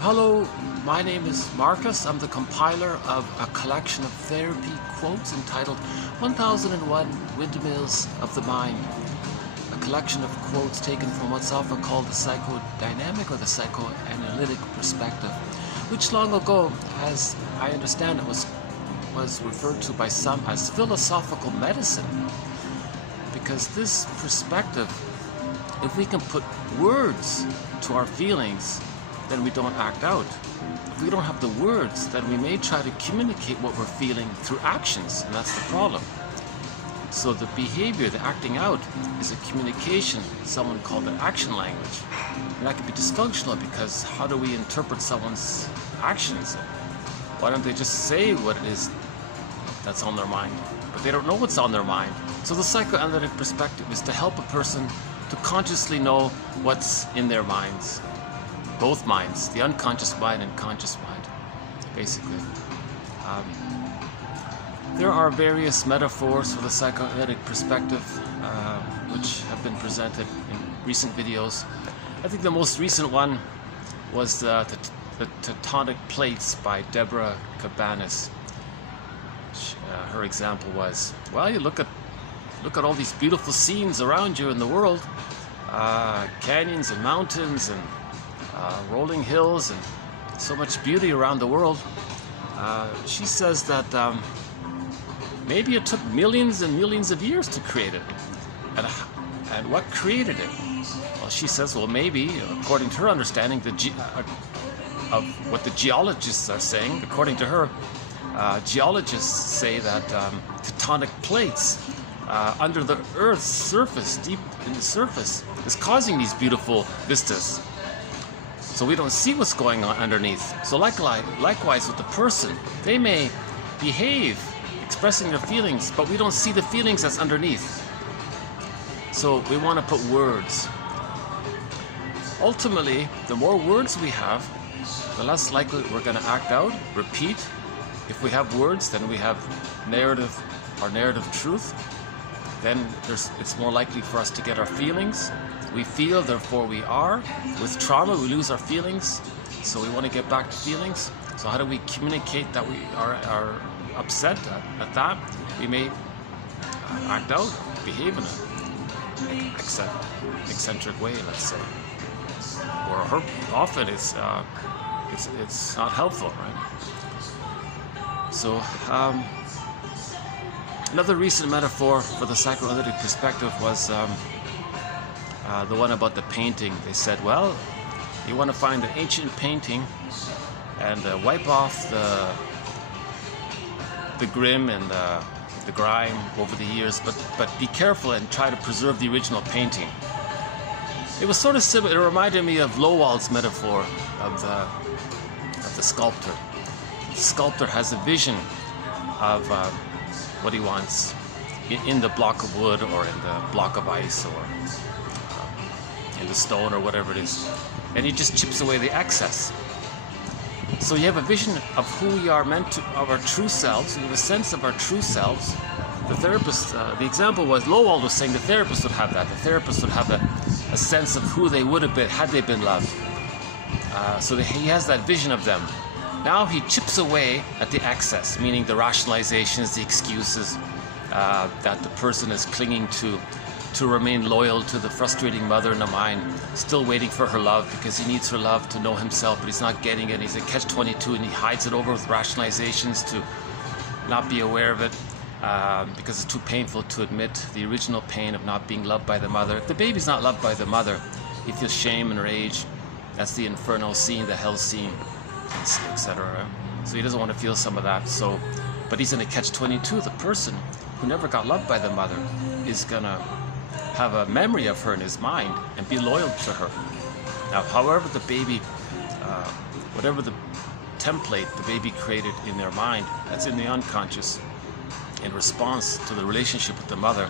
Hello, my name is Marcus. I'm the compiler of a collection of therapy quotes entitled 1001 Windmills of the Mind. A collection of quotes taken from what's often called the psychodynamic or the psychoanalytic perspective, which long ago, as I understand it, was referred to by some as philosophical medicine. Because this perspective, if we can put words to our feelings, then we don't act out. If we don't have the words, then we may try to communicate what we're feeling through actions, and that's the problem. So the behavior, the acting out, is a communication. Someone called it action language. And that can be dysfunctional because how do we interpret someone's actions? Why don't they just say what it is that's on their mind? But they don't know what's on their mind. So the psychoanalytic perspective is to help a person to consciously know what's in their minds. Both minds, the unconscious mind and conscious mind, basically. There are various metaphors for the psychoanalytic perspective which have been presented in recent videos. I think the most recent one was the tectonic plates by Deborah Cabanis. Her example was, well, you look at all these beautiful scenes around you in the world, canyons and mountains and rolling hills and so much beauty around the world. She says that maybe it took millions and millions of years to create it. And what created it? Well, she says, well, maybe, according to her understanding of what the geologists are saying, according to her, geologists say that tectonic plates under the Earth's surface, deep in the surface, is causing these beautiful vistas. So we don't see what's going on underneath. So likewise with the person, they may behave expressing their feelings, but we don't see the feelings that's underneath. So we want to put words. Ultimately, the more words we have, the less likely we're going to act out, repeat. If we have words, then we have narrative truth. Then it's more likely for us to get our feelings. We feel, therefore we are. With trauma, we lose our feelings, so we want to get back to feelings. So how do we communicate that we are upset at that? We may act out, behave in an eccentric way, let's say. Or often it's not helpful, right? So another recent metaphor for the psychoanalytic perspective was the one about the painting. They said, well, you want to find an ancient painting and wipe off the grim and the grime over the years, but be careful and try to preserve the original painting. It was sort of similar. It reminded me of Lowald's metaphor of the sculptor. The sculptor has a vision of what he wants in the block of wood or in the block of ice or in the stone or whatever it is, and he just chips away the excess. So you have a vision of who we are meant to, of our true selves. You have a sense of our true selves. The therapist, the example was, Lowald was saying the therapist would have that. The therapist would have a sense of who they would have been had they been loved. So he has that vision of them. Now he chips away at the excess, meaning the rationalizations, the excuses that the person is clinging to remain loyal to the frustrating mother in the mind, still waiting for her love because he needs her love to know himself, but he's not getting it. He's a catch-22 and he hides it over with rationalizations to not be aware of it because it's too painful to admit the original pain of not being loved by the mother. If the baby's not loved by the mother, he feels shame and rage. That's the inferno scene, the hell scene, etc. So he doesn't want to feel some of that. So, but he's in a catch-22. The person who never got loved by the mother is gonna have a memory of her in his mind and be loyal to her. Now, however the baby, whatever the template the baby created in their mind, that's in the unconscious in response to the relationship with the mother.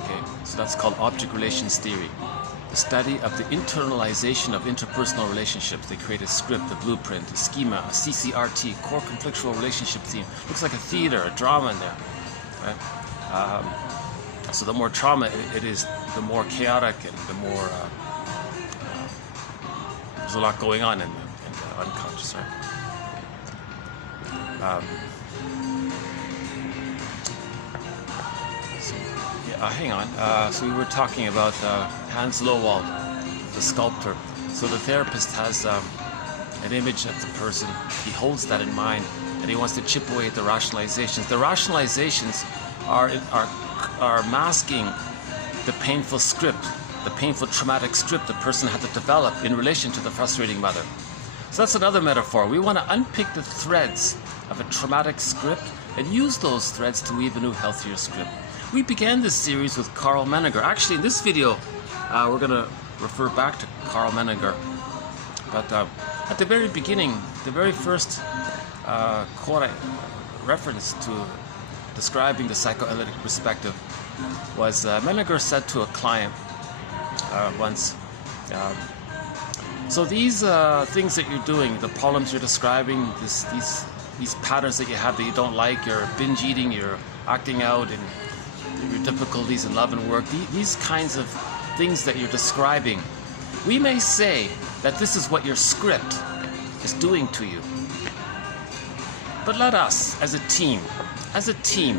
Okay, so that's called object relations theory. The study of the internalization of interpersonal relationships. They create a script, a blueprint, a schema, a CCRT, core conflictual relationship theme. Looks like a theater, a drama in there, right? So the more trauma it is, the more chaotic and the more there's a lot going on in unconscious, right? Hang on. So we were talking about Hans Lowald, the sculptor. So the therapist has an image of the person. He holds that in mind, and he wants to chip away at the rationalizations. The rationalizations are masking the painful script, the painful traumatic script the person had to develop in relation to the frustrating mother. So that's another metaphor. We want to unpick the threads of a traumatic script and use those threads to weave a new, healthier script. We began this series with Carl Menninger. Actually, in this video, we're going to refer back to Carl Menninger. But at the very beginning, the very first quote reference to describing the psychoanalytic perspective was Menninger said to a client once, so these things that you're doing, the problems you're describing, these patterns that you have that you don't like, you're binge eating, you're acting out, and your difficulties in love and work, these kinds of things that you're describing, we may say that this is what your script is doing to you. But let us, as a team,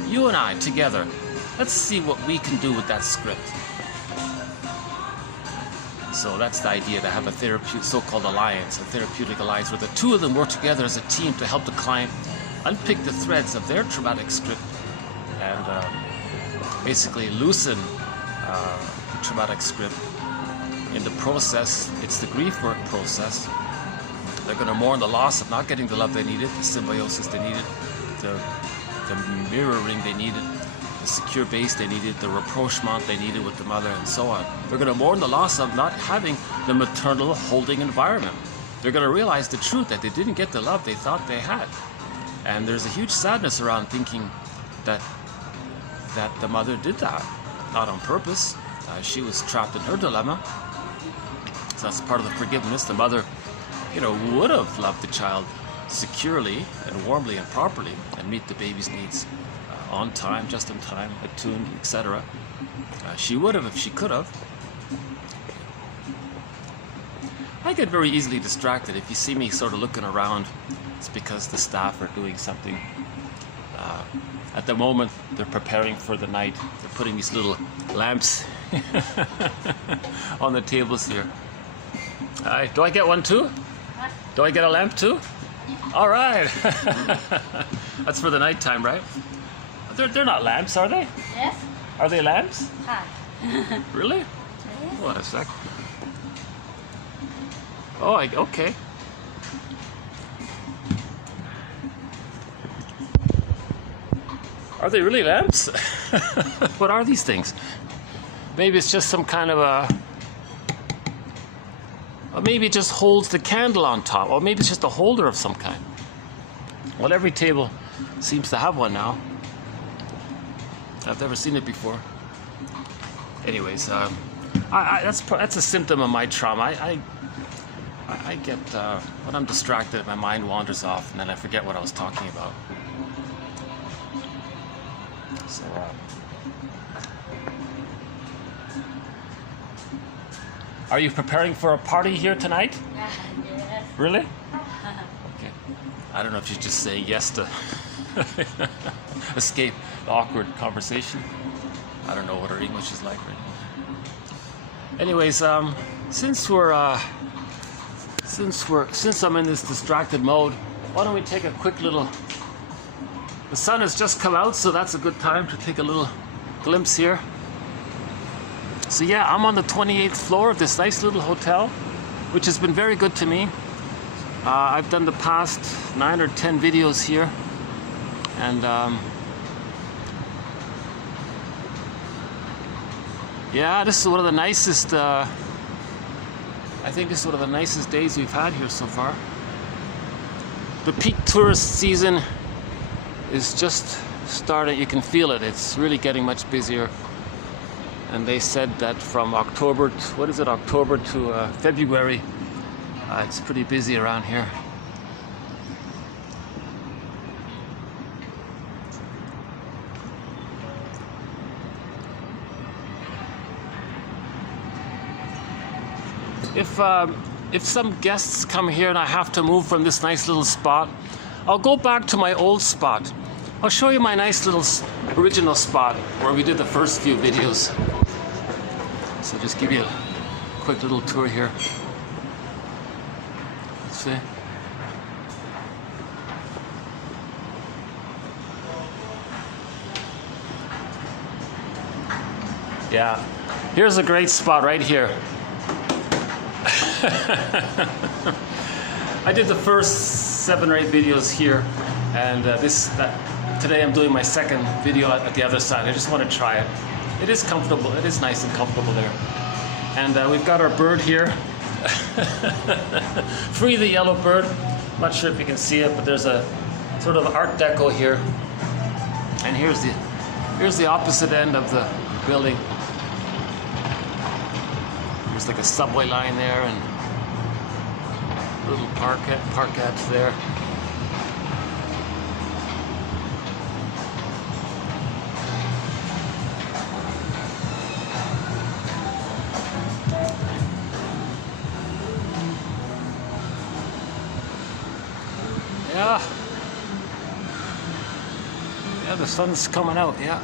you and I together, let's see what we can do with that script. So that's the idea, to have a so-called alliance, a therapeutic alliance, where the two of them work together as a team to help the client unpick the threads of their traumatic script and basically loosen the traumatic script. In the process, it's the grief work process. They're going to mourn the loss of not getting the love they needed, the symbiosis they needed, the mirroring they needed, the secure base they needed, the rapprochement they needed with the mother, and so on. They're going to mourn the loss of not having the maternal holding environment. They're going to realize the truth that they didn't get the love they thought they had. And there's a huge sadness around thinking that the mother did that, not on purpose. She was trapped in her dilemma. So that's part of the forgiveness. The mother, would have loved the child securely and warmly and properly and meet the baby's needs on time, just in time, attuned, etc. She would have if she could have. I get very easily distracted. If you see me sort of looking around, it's because the staff are doing something. At the moment, they're preparing for the night. They're putting these little lamps on the tables here. Do I get one too? Do I get a lamp too? All right. That's for the nighttime, right? They're not lamps, are they? Yes. Are they lamps? Hi. Really? Yes. Hold on a sec. Oh, okay. Are they really lamps? What are these things? Maybe it's just some kind of or maybe it just holds the candle on top, or maybe it's just a holder of some kind. Well, every table seems to have one now. I've never seen it before. Anyways, that's a symptom of my trauma. I get when I'm distracted, my mind wanders off, and then I forget what I was talking about. So, are you preparing for a party here tonight? Yes. Really? Okay. I don't know if you're just saying yes to escape the awkward conversation. I don't know what her English is like right now. Anyways, since I'm in this distracted mode, why don't we take a quick little. The sun has just come out, so that's a good time to take a little glimpse here. So yeah, I'm on the 28th floor of this nice little hotel, which has been very good to me. I've done the past 9 or 10 videos here, and yeah, this is one of the nicest, I think this is one of the nicest days we've had here so far. The peak tourist season is just starting. You can feel it. It's really getting much busier. And they said that from October to February, it's pretty busy around here. if some guests come here and I have to move from this nice little spot, I'll go back to my old spot. I'll show you my nice little original spot where we did the first few videos. So just give you a quick little tour here. See? Yeah, here's a great spot right here. I did the first 7 or 8 videos here, and today I'm doing my second video at the other side. I just want to try it. It is comfortable. It is nice and comfortable there. And we've got our bird here. Free the yellow bird. I'm not sure if you can see it, but there's a sort of Art Deco here. And here's the opposite end of the building. There's like a subway line there and a little parkette there. Yeah, the sun's coming out, yeah.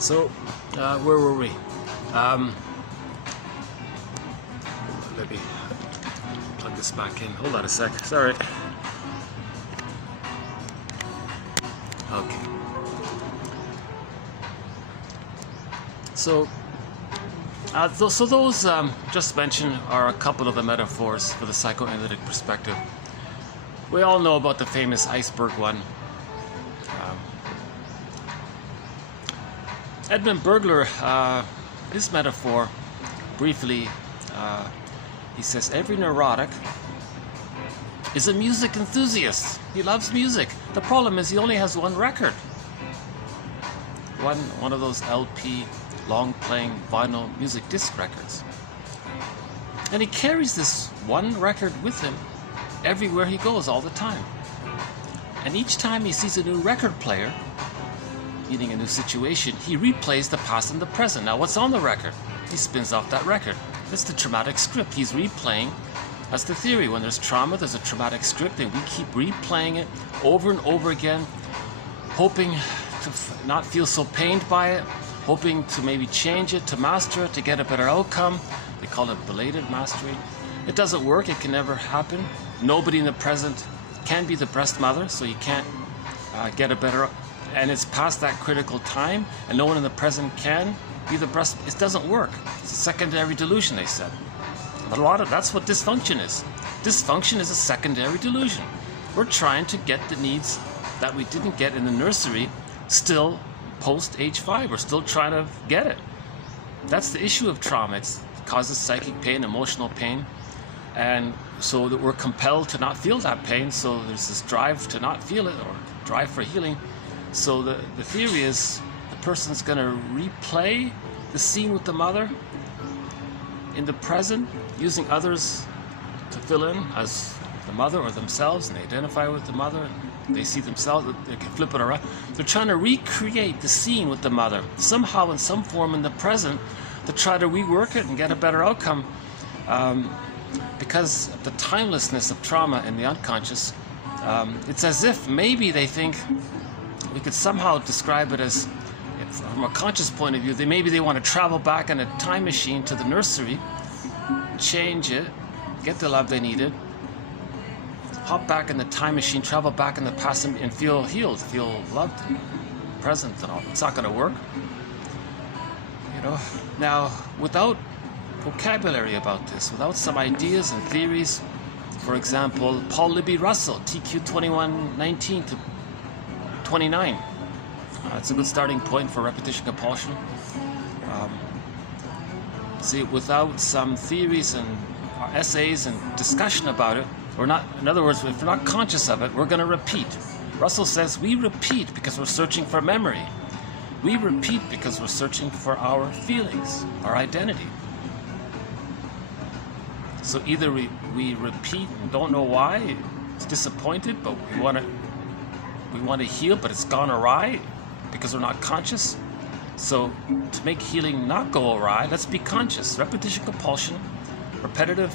So, where were we? Let me plug this back in. Hold on a sec. Sorry. Okay. So, those just mentioned are a couple of the metaphors for the psychoanalytic perspective. We all know about the famous iceberg one. Edmund Burglar, his metaphor, briefly, he says, every neurotic is a music enthusiast. He loves music. The problem is he only has one record. One of those LP, long-playing vinyl music disc records. And he carries this one record with him everywhere he goes all the time. And each time he sees a new record player, meaning a new situation, he replays the past and the present. Now, what's on the record? He spins off that record. That's the traumatic script. He's replaying. That's the theory. When there's trauma, there's a traumatic script, and we keep replaying it over and over again, hoping to not feel so pained by it, hoping to maybe change it, to master it, to get a better outcome. They call it belated mastery. It doesn't work. It can never happen. Nobody in the present can be the breast mother, so you can't get a better. And it's past that critical time, and no one in the present can be the breast. It doesn't work. It's a secondary delusion, they said. But that's what dysfunction is. Dysfunction is a secondary delusion. We're trying to get the needs that we didn't get in the nursery still post age 5. We're still trying to get it. That's the issue of trauma. It causes psychic pain, emotional pain, and so that we're compelled to not feel that pain. So there's this drive to not feel it, or drive for healing. So the theory is the person's going to replay the scene with the mother in the present, using others to fill in as the mother or themselves, and they identify with the mother, and they see themselves, they can flip it around. They're trying to recreate the scene with the mother, somehow in some form in the present, to try to rework it and get a better outcome. Because of the timelessness of trauma in the unconscious, it's as if maybe they think we could somehow describe it as, from a conscious point of view, maybe they want to travel back in a time machine to the nursery, change it, get the love they needed, hop back in the time machine, travel back in the past, and feel healed, feel loved, present, and all. It's not going to work. You know. Now, without vocabulary about this, without some ideas and theories, for example, Paul Libby Russell, TQ 2119 to 29. It's a good starting point for repetition compulsion. See, without some theories and essays and discussion about it, we're not. In other words, if we're not conscious of it, we're going to repeat. Russell says we repeat because we're searching for memory. We repeat because we're searching for our feelings, our identity. So either we repeat and don't know why, it's disappointed, but we want to heal, but it's gone awry because we're not conscious. So to make healing not go awry, let's be conscious. Repetition, compulsion, repetitive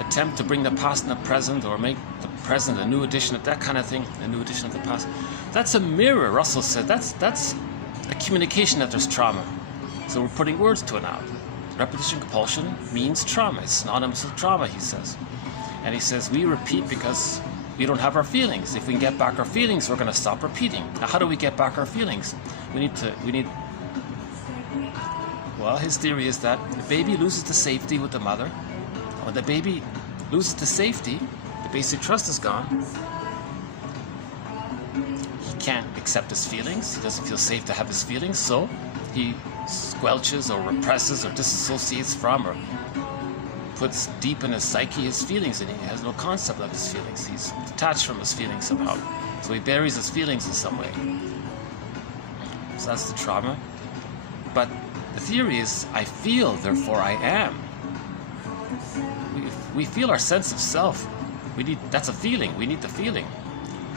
attempt to bring the past in the present, or make the present a new edition of that kind of thing, a new edition of the past. That's a mirror, Russell said. That's a communication that there's trauma. So we're putting words to it now. Repetition, compulsion means trauma. It's synonymous with trauma, he says. And he says we repeat because we don't have our feelings. If we can get back our feelings, we're going to stop repeating. Now, how do we get back our feelings? Well, his theory is that the baby loses the safety with the mother. When the baby loses the safety, the basic trust is gone. He can't accept his feelings. He doesn't feel safe to have his feelings, so he squelches or represses or disassociates from or puts deep in his psyche his feelings, and he has no concept of his feelings. He's detached from his feelings somehow. So he buries his feelings in some way. So that's the trauma. But the theory is, I feel, therefore I am. We feel our sense of self. That's a feeling. We need the feeling.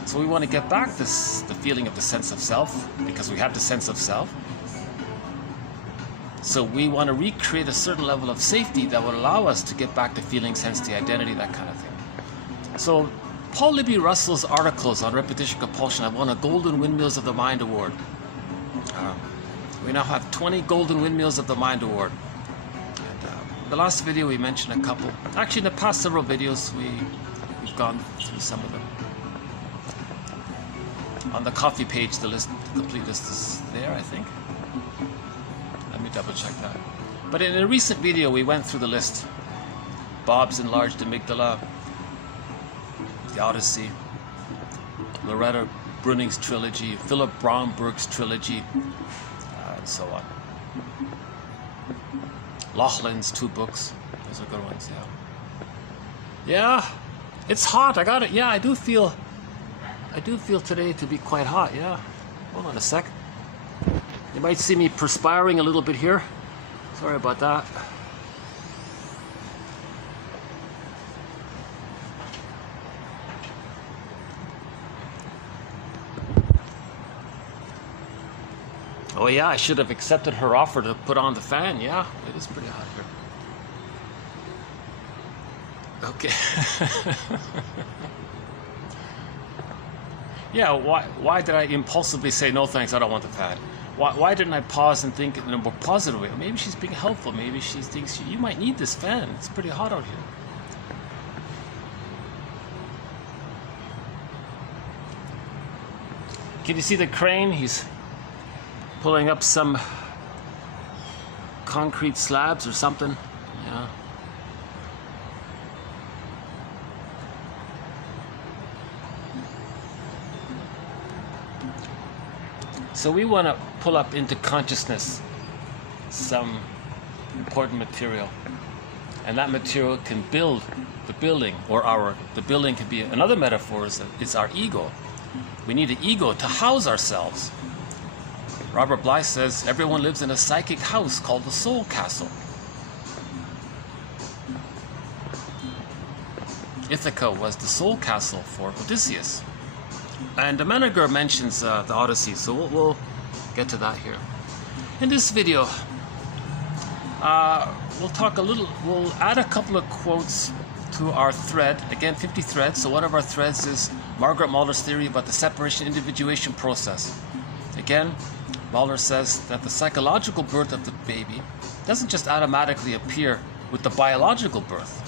So we want to get back the feeling of the sense of self, because we have the sense of self. So we want to recreate a certain level of safety that would allow us to get back the feelings, hence the identity, that kind of thing. So Paul Libby Russell's articles on repetition compulsion have won a Golden Windmills of the Mind Award. We now have 20 Golden Windmills of the Mind Award. And the last video we mentioned a couple. Actually, in the past several videos we've gone through some of them. On the coffee page, the complete list is there, I think. Let me double check that. But in a recent video, we went through the list. Bob's Enlarged Amygdala, The Odyssey, Loretta Bruning's trilogy, Philip Brownberg's trilogy, and so on. Laughlin's 2 books. Those are good ones, yeah. Yeah, it's hot. I got it. Yeah, I do feel today to be quite hot, yeah. Hold on a sec. You might see me perspiring a little bit here. Sorry about that. Oh yeah, I should have accepted her offer to put on the fan. Yeah, it is pretty hot here. Okay. Yeah, why did I impulsively say no thanks, I don't want the fan? Why didn't I pause and think in a more positive way? Maybe she's being helpful. Maybe she thinks you might need this fan. It's pretty hot out here. Can you see the crane? He's pulling up some concrete slabs or something. Yeah. So we want to pull up into consciousness some important material, and that material can build the building, or the building can be another metaphor. Is our ego. We need an ego to house ourselves. Robert Bly says everyone lives in a psychic house called the soul castle. Ithaca was the soul castle for Odysseus. And Menninger mentions the Odyssey, so we'll get to that here. In this video, we'll add a couple of quotes to our thread. Again, 50 threads, so one of our threads is Margaret Mahler's theory about the separation individuation process. Again, Mahler says that the psychological birth of the baby doesn't just automatically appear with the biological birth.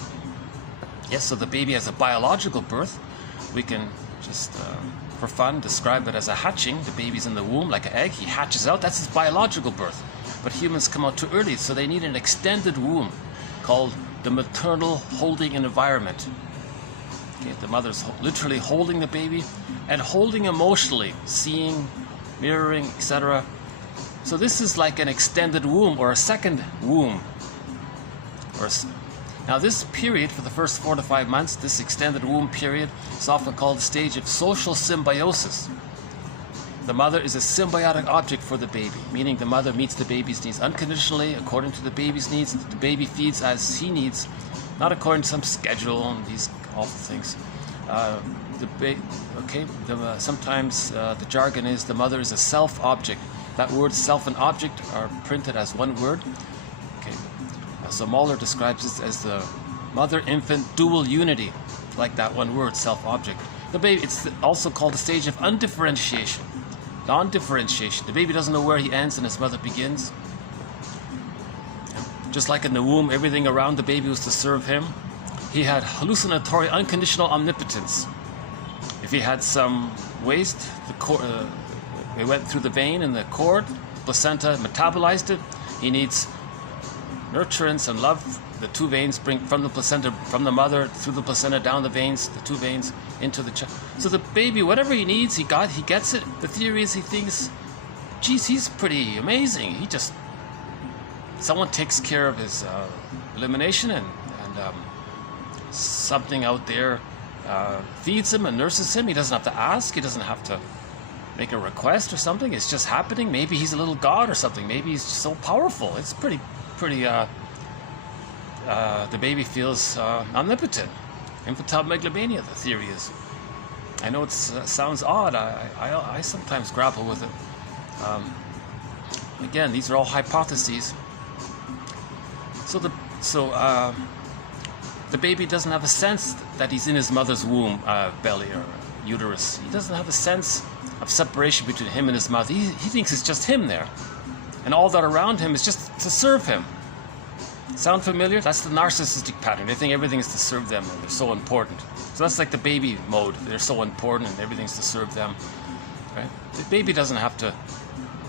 Yes, so the baby has a biological birth. We can just, for fun, describe it as a hatching. The baby's in the womb like an egg. He hatches out. That's his biological birth. But humans come out too early, so they need an extended womb called the maternal holding environment. Okay, the mother's literally holding the baby and holding emotionally, seeing, mirroring, etc. So this is like an extended womb or a second womb. Now this period, for the first 4 to 5 months, this extended womb period, is often called the stage of social symbiosis. The mother is a symbiotic object for the baby, meaning the mother meets the baby's needs unconditionally, according to the baby's needs. The baby feeds as he needs, not according to some schedule and these awful things. Sometimes the jargon is the mother is a self-object. That word self and object are printed as one word. So Mahler describes this as the mother-infant dual unity, like that one word, self-object. The baby, it's also called the stage of undifferentiation, non-differentiation. The baby doesn't know where he ends and his mother begins. Just like in the womb, everything around the baby was to serve him. He had hallucinatory unconditional omnipotence. If he had some waste, it went through the vein in the cord, placenta metabolized it. He needs nurturance and love. The two veins bring from the placenta, from the mother through the placenta down the veins, the two veins into the child. So the baby, whatever he needs, he gets it. The theory is he thinks, geez, he's pretty amazing. Someone takes care of his elimination and something out there feeds him and nurses him. He doesn't have to ask. He doesn't have to make a request or something. It's just happening. Maybe he's a little god or something. Maybe he's so powerful. It's pretty. The baby feels omnipotent. Infantile megalomania, the theory is. I know it sounds odd. I sometimes grapple with it. Again, these are all hypotheses. So the baby doesn't have a sense that he's in his mother's womb, belly or uterus. He doesn't have a sense of separation between him and his mother. He thinks it's just him there. And all that around him is just to serve him. Sound familiar? That's the narcissistic pattern. They think everything is to serve them and they're so important. So that's like the baby mode. They're so important and everything's to serve them. Right? The baby doesn't have to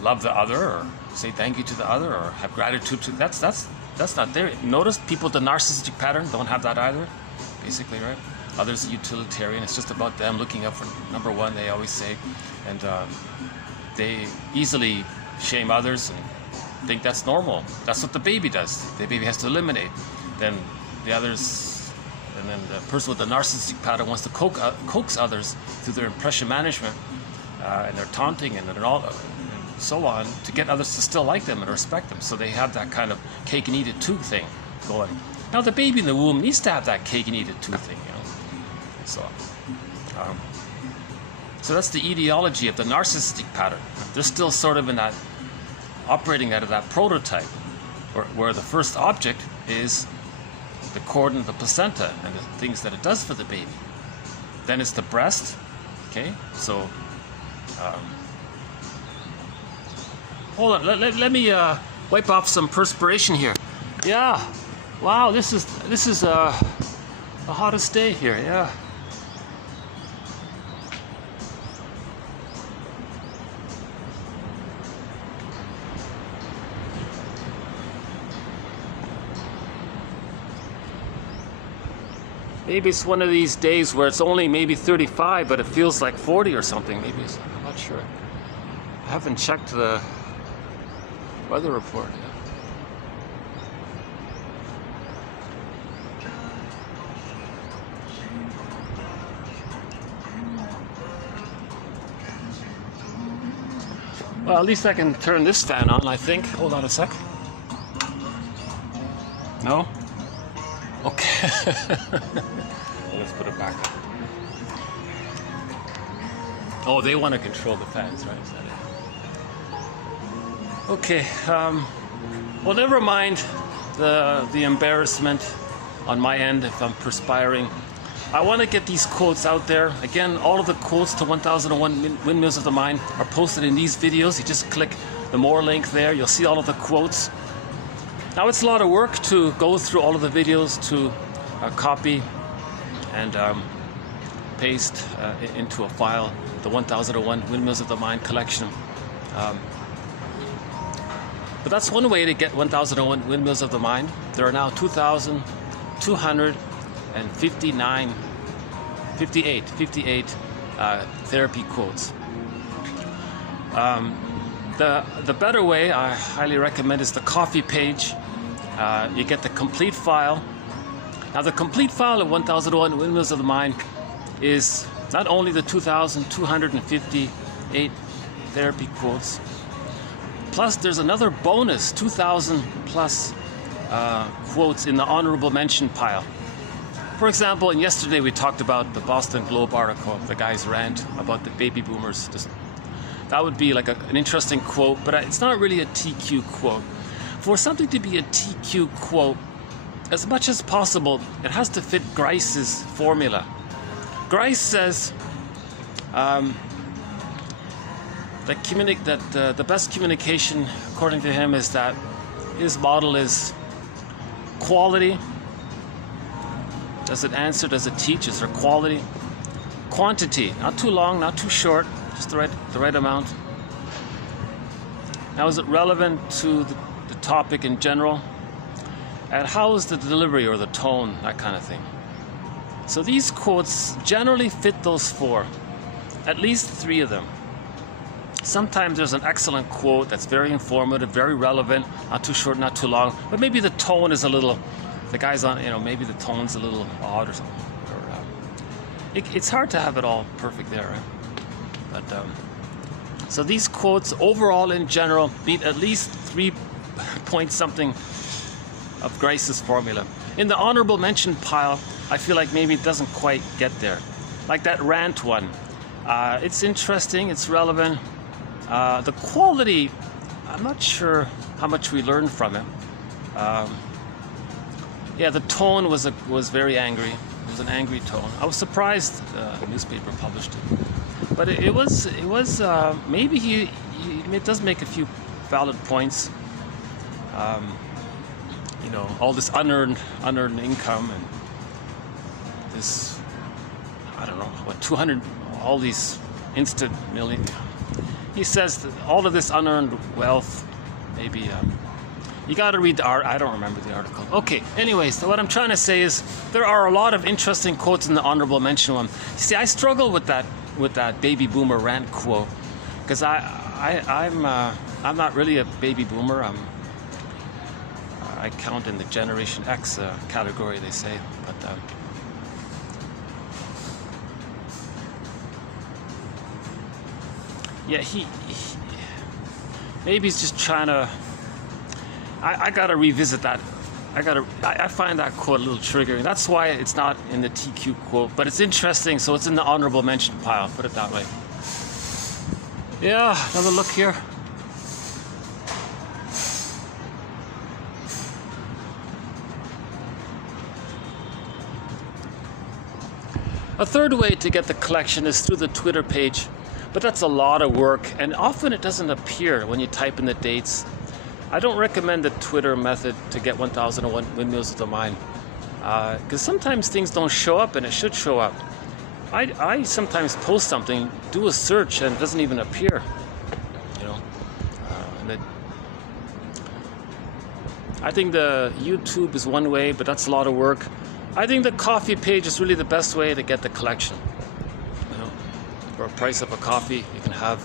love the other or say thank you to the other or have gratitude to... That's not there. Notice people with the narcissistic pattern don't have that either, basically, right? Others are utilitarian. It's just about them looking up for number one, they always say. And they easily shame others and think that's normal. That's what the baby does. The baby has to eliminate. Then the others, and then the person with the narcissistic pattern wants to coax others through their impression management and their taunting and all, and so on, to get others to still like them and respect them. So they have that kind of cake and eat it too thing going. Now the baby in the womb needs to have that cake and eat it too thing, you know. So that's the etiology of the narcissistic pattern. They're still sort of in that, operating out of that prototype, where the first object is the cord and the placenta and the things that it does for the baby. Then it's the breast, okay? So, hold on, let me wipe off some perspiration here. Yeah, wow, this is the hottest day here, yeah. Maybe it's one of these days where it's only maybe 35, but it feels like 40 or something. Maybe I'm not sure. I haven't checked the weather report yet. Well, at least I can turn this fan on, I think. Hold on a sec. No? Okay. Let's put it back. Oh, they want to control the fans, right? Is that it? Okay. Well, never mind the embarrassment on my end if I'm perspiring. I want to get these quotes out there. Again, all of the quotes to 1001 Windmills of the Mind are posted in these videos. You just click the more link there. You'll see all of the quotes. Now, it's a lot of work to go through all of the videos to copy and paste into a file the 1001 Windmills of the Mind collection. But that's one way to get 1001 Windmills of the Mind. There are now 2,258 therapy quotes. The better way, I highly recommend, is the coffee page. You get the complete file Now, the complete file of 1001 Windmills of the Mind is not only the 2,258 therapy quotes, plus there's another bonus 2,000 plus quotes in the honorable mention pile. For example, and yesterday we talked about the Boston Globe article, the guy's rant about the baby boomers. That would be like an interesting quote, but it's not really a TQ quote. For something to be a TQ quote, as much as possible, it has to fit Grice's formula. Grice says that the best communication, according to him, is that his model is quality. Does it answer? Does it teach? Is there quality? Quantity, not too long, not too short, just the right amount. Now, is it relevant to the topic in general? And how is the delivery or the tone, that kind of thing. So these quotes generally fit those four, at least three of them. Sometimes there's an excellent quote that's very informative, very relevant, not too short, not too long, but maybe the tone is a little, the guy's on, maybe the tone's a little odd or something. It's hard to have it all perfect there, right? But so these quotes overall in general meet at least 3 point something of Grice's formula. In the honorable mention pile, I feel like maybe it doesn't quite get there. Like that rant one. It's interesting, it's relevant. The quality, I'm not sure how much we learned from it. Yeah, the tone was very angry. It was an angry tone. I was surprised the newspaper published it. But it was maybe it does make a few valid points. All this unearned income and this, I don't know, 200, all these instant million. He says that all of this unearned wealth, maybe, you got to read the art. I don't remember the article. Okay, anyways, so what I'm trying to say is there are a lot of interesting quotes in the honorable mention one. You see, I struggle with that baby boomer rant quote because I'm not really a baby boomer. I count in the Generation X category, they say, but yeah, he maybe he's just trying to. I gotta revisit that. I find that quote a little triggering. That's why it's not in the TQ quote, but it's interesting, so it's in the honorable mention pile. Put it that way. Yeah, another look here. A third way to get the collection is through the Twitter page, but that's a lot of work, and often it doesn't appear when you type in the dates. I don't recommend the Twitter method to get 1001 Windmills of the Mind, because sometimes things don't show up, and it should show up. I sometimes post something, do a search, and it doesn't even appear. I think the YouTube is one way, but that's a lot of work. I think the coffee page is really the best way to get the collection. For a price of a coffee, you can have,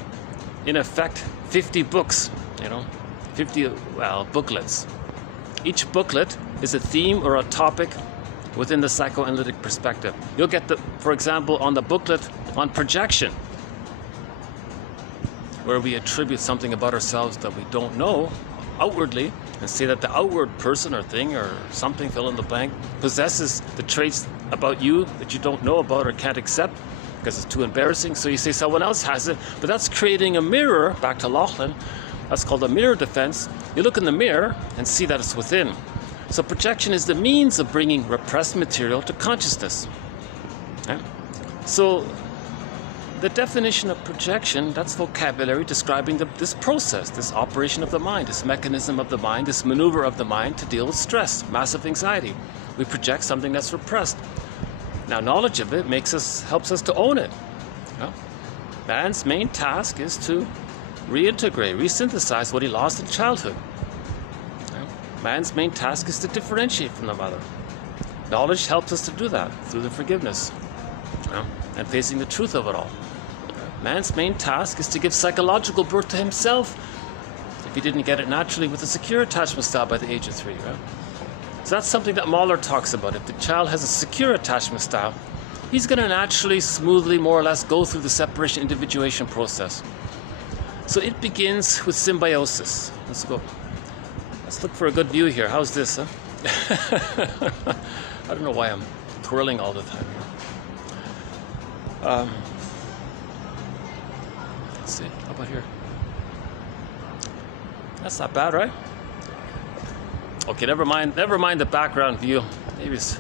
in effect, 50 books, 50, booklets. Each booklet is a theme or a topic within the psychoanalytic perspective. You'll get for example, on the booklet on projection, where we attribute something about ourselves that we don't know outwardly, and say that the outward person or thing or something, fill in the blank, possesses the traits about you that you don't know about or can't accept because it's too embarrassing. So you say someone else has it, but that's creating a mirror, back to Laughlin, that's called a mirror defense. You look in the mirror and see that it's within. So projection is the means of bringing repressed material to consciousness. Okay? So the definition of projection, that's vocabulary describing this process, this operation of the mind, this mechanism of the mind, this maneuver of the mind to deal with stress, massive anxiety. We project something that's repressed. Now, knowledge of it helps us to own it. Man's main task is to reintegrate, resynthesize what he lost in childhood. Man's main task is to differentiate from the mother. Knowledge helps us to do that through the forgiveness and facing the truth of it all. Man's main task is to give psychological birth to himself if he didn't get it naturally with a secure attachment style by the age of 3. So that's something that Mahler talks about. If the child has a secure attachment style, he's going to naturally, smoothly, more or less, go through the separation individuation process. So it begins with symbiosis. Let's go. Let's look for a good view here. How's this, huh? I don't know why I'm twirling all the time here. Let's see. How about here? That's not bad, right? Okay, never mind the background view. Maybe it's...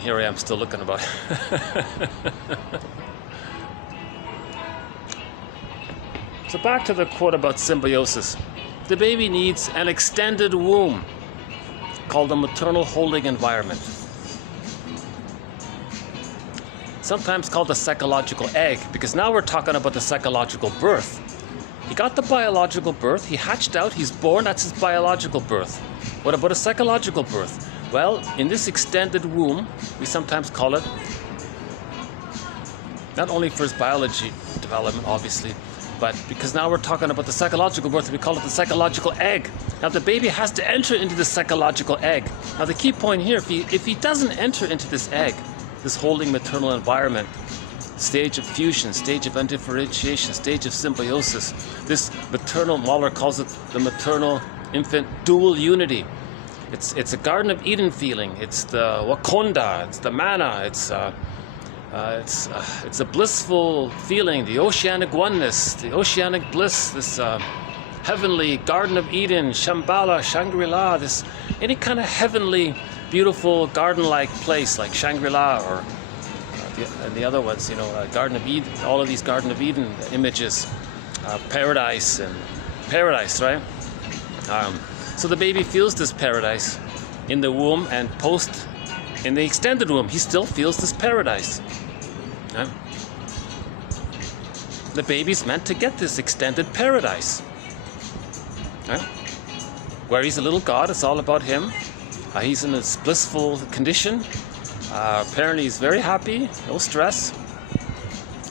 Here I am still looking about. So back to the quote about symbiosis. The baby needs an extended womb called a maternal holding environment. Sometimes called the psychological egg, because now we're talking about the psychological birth. He got the biological birth, he hatched out, he's born, that's his biological birth. What about a psychological birth? Well, in this extended womb, we sometimes call it, not only for his biology development, obviously, but because now we're talking about the psychological birth, we call it the psychological egg. Now the baby has to enter into the psychological egg. Now the key point here, if he doesn't enter into this egg, this holding maternal environment, stage of fusion, stage of undifferentiation, stage of symbiosis, this maternal, Mahler calls it the maternal infant dual unity. It's a Garden of Eden feeling. It's the Wakonda. It's the manna. It's a blissful feeling. The oceanic oneness, the oceanic bliss. This heavenly Garden of Eden, Shambhala, Shangri-La. This any kind of heavenly, beautiful garden-like place like Shangri-La or and the other ones. You know, Garden of Eden. All of these Garden of Eden images, paradise and paradise, right? So the baby feels this paradise in the womb, and in the extended womb, he still feels this paradise. Right? The baby's meant to get this extended paradise. Right? Where he's a little god, it's all about him. He's in this blissful condition. Apparently he's very happy, no stress.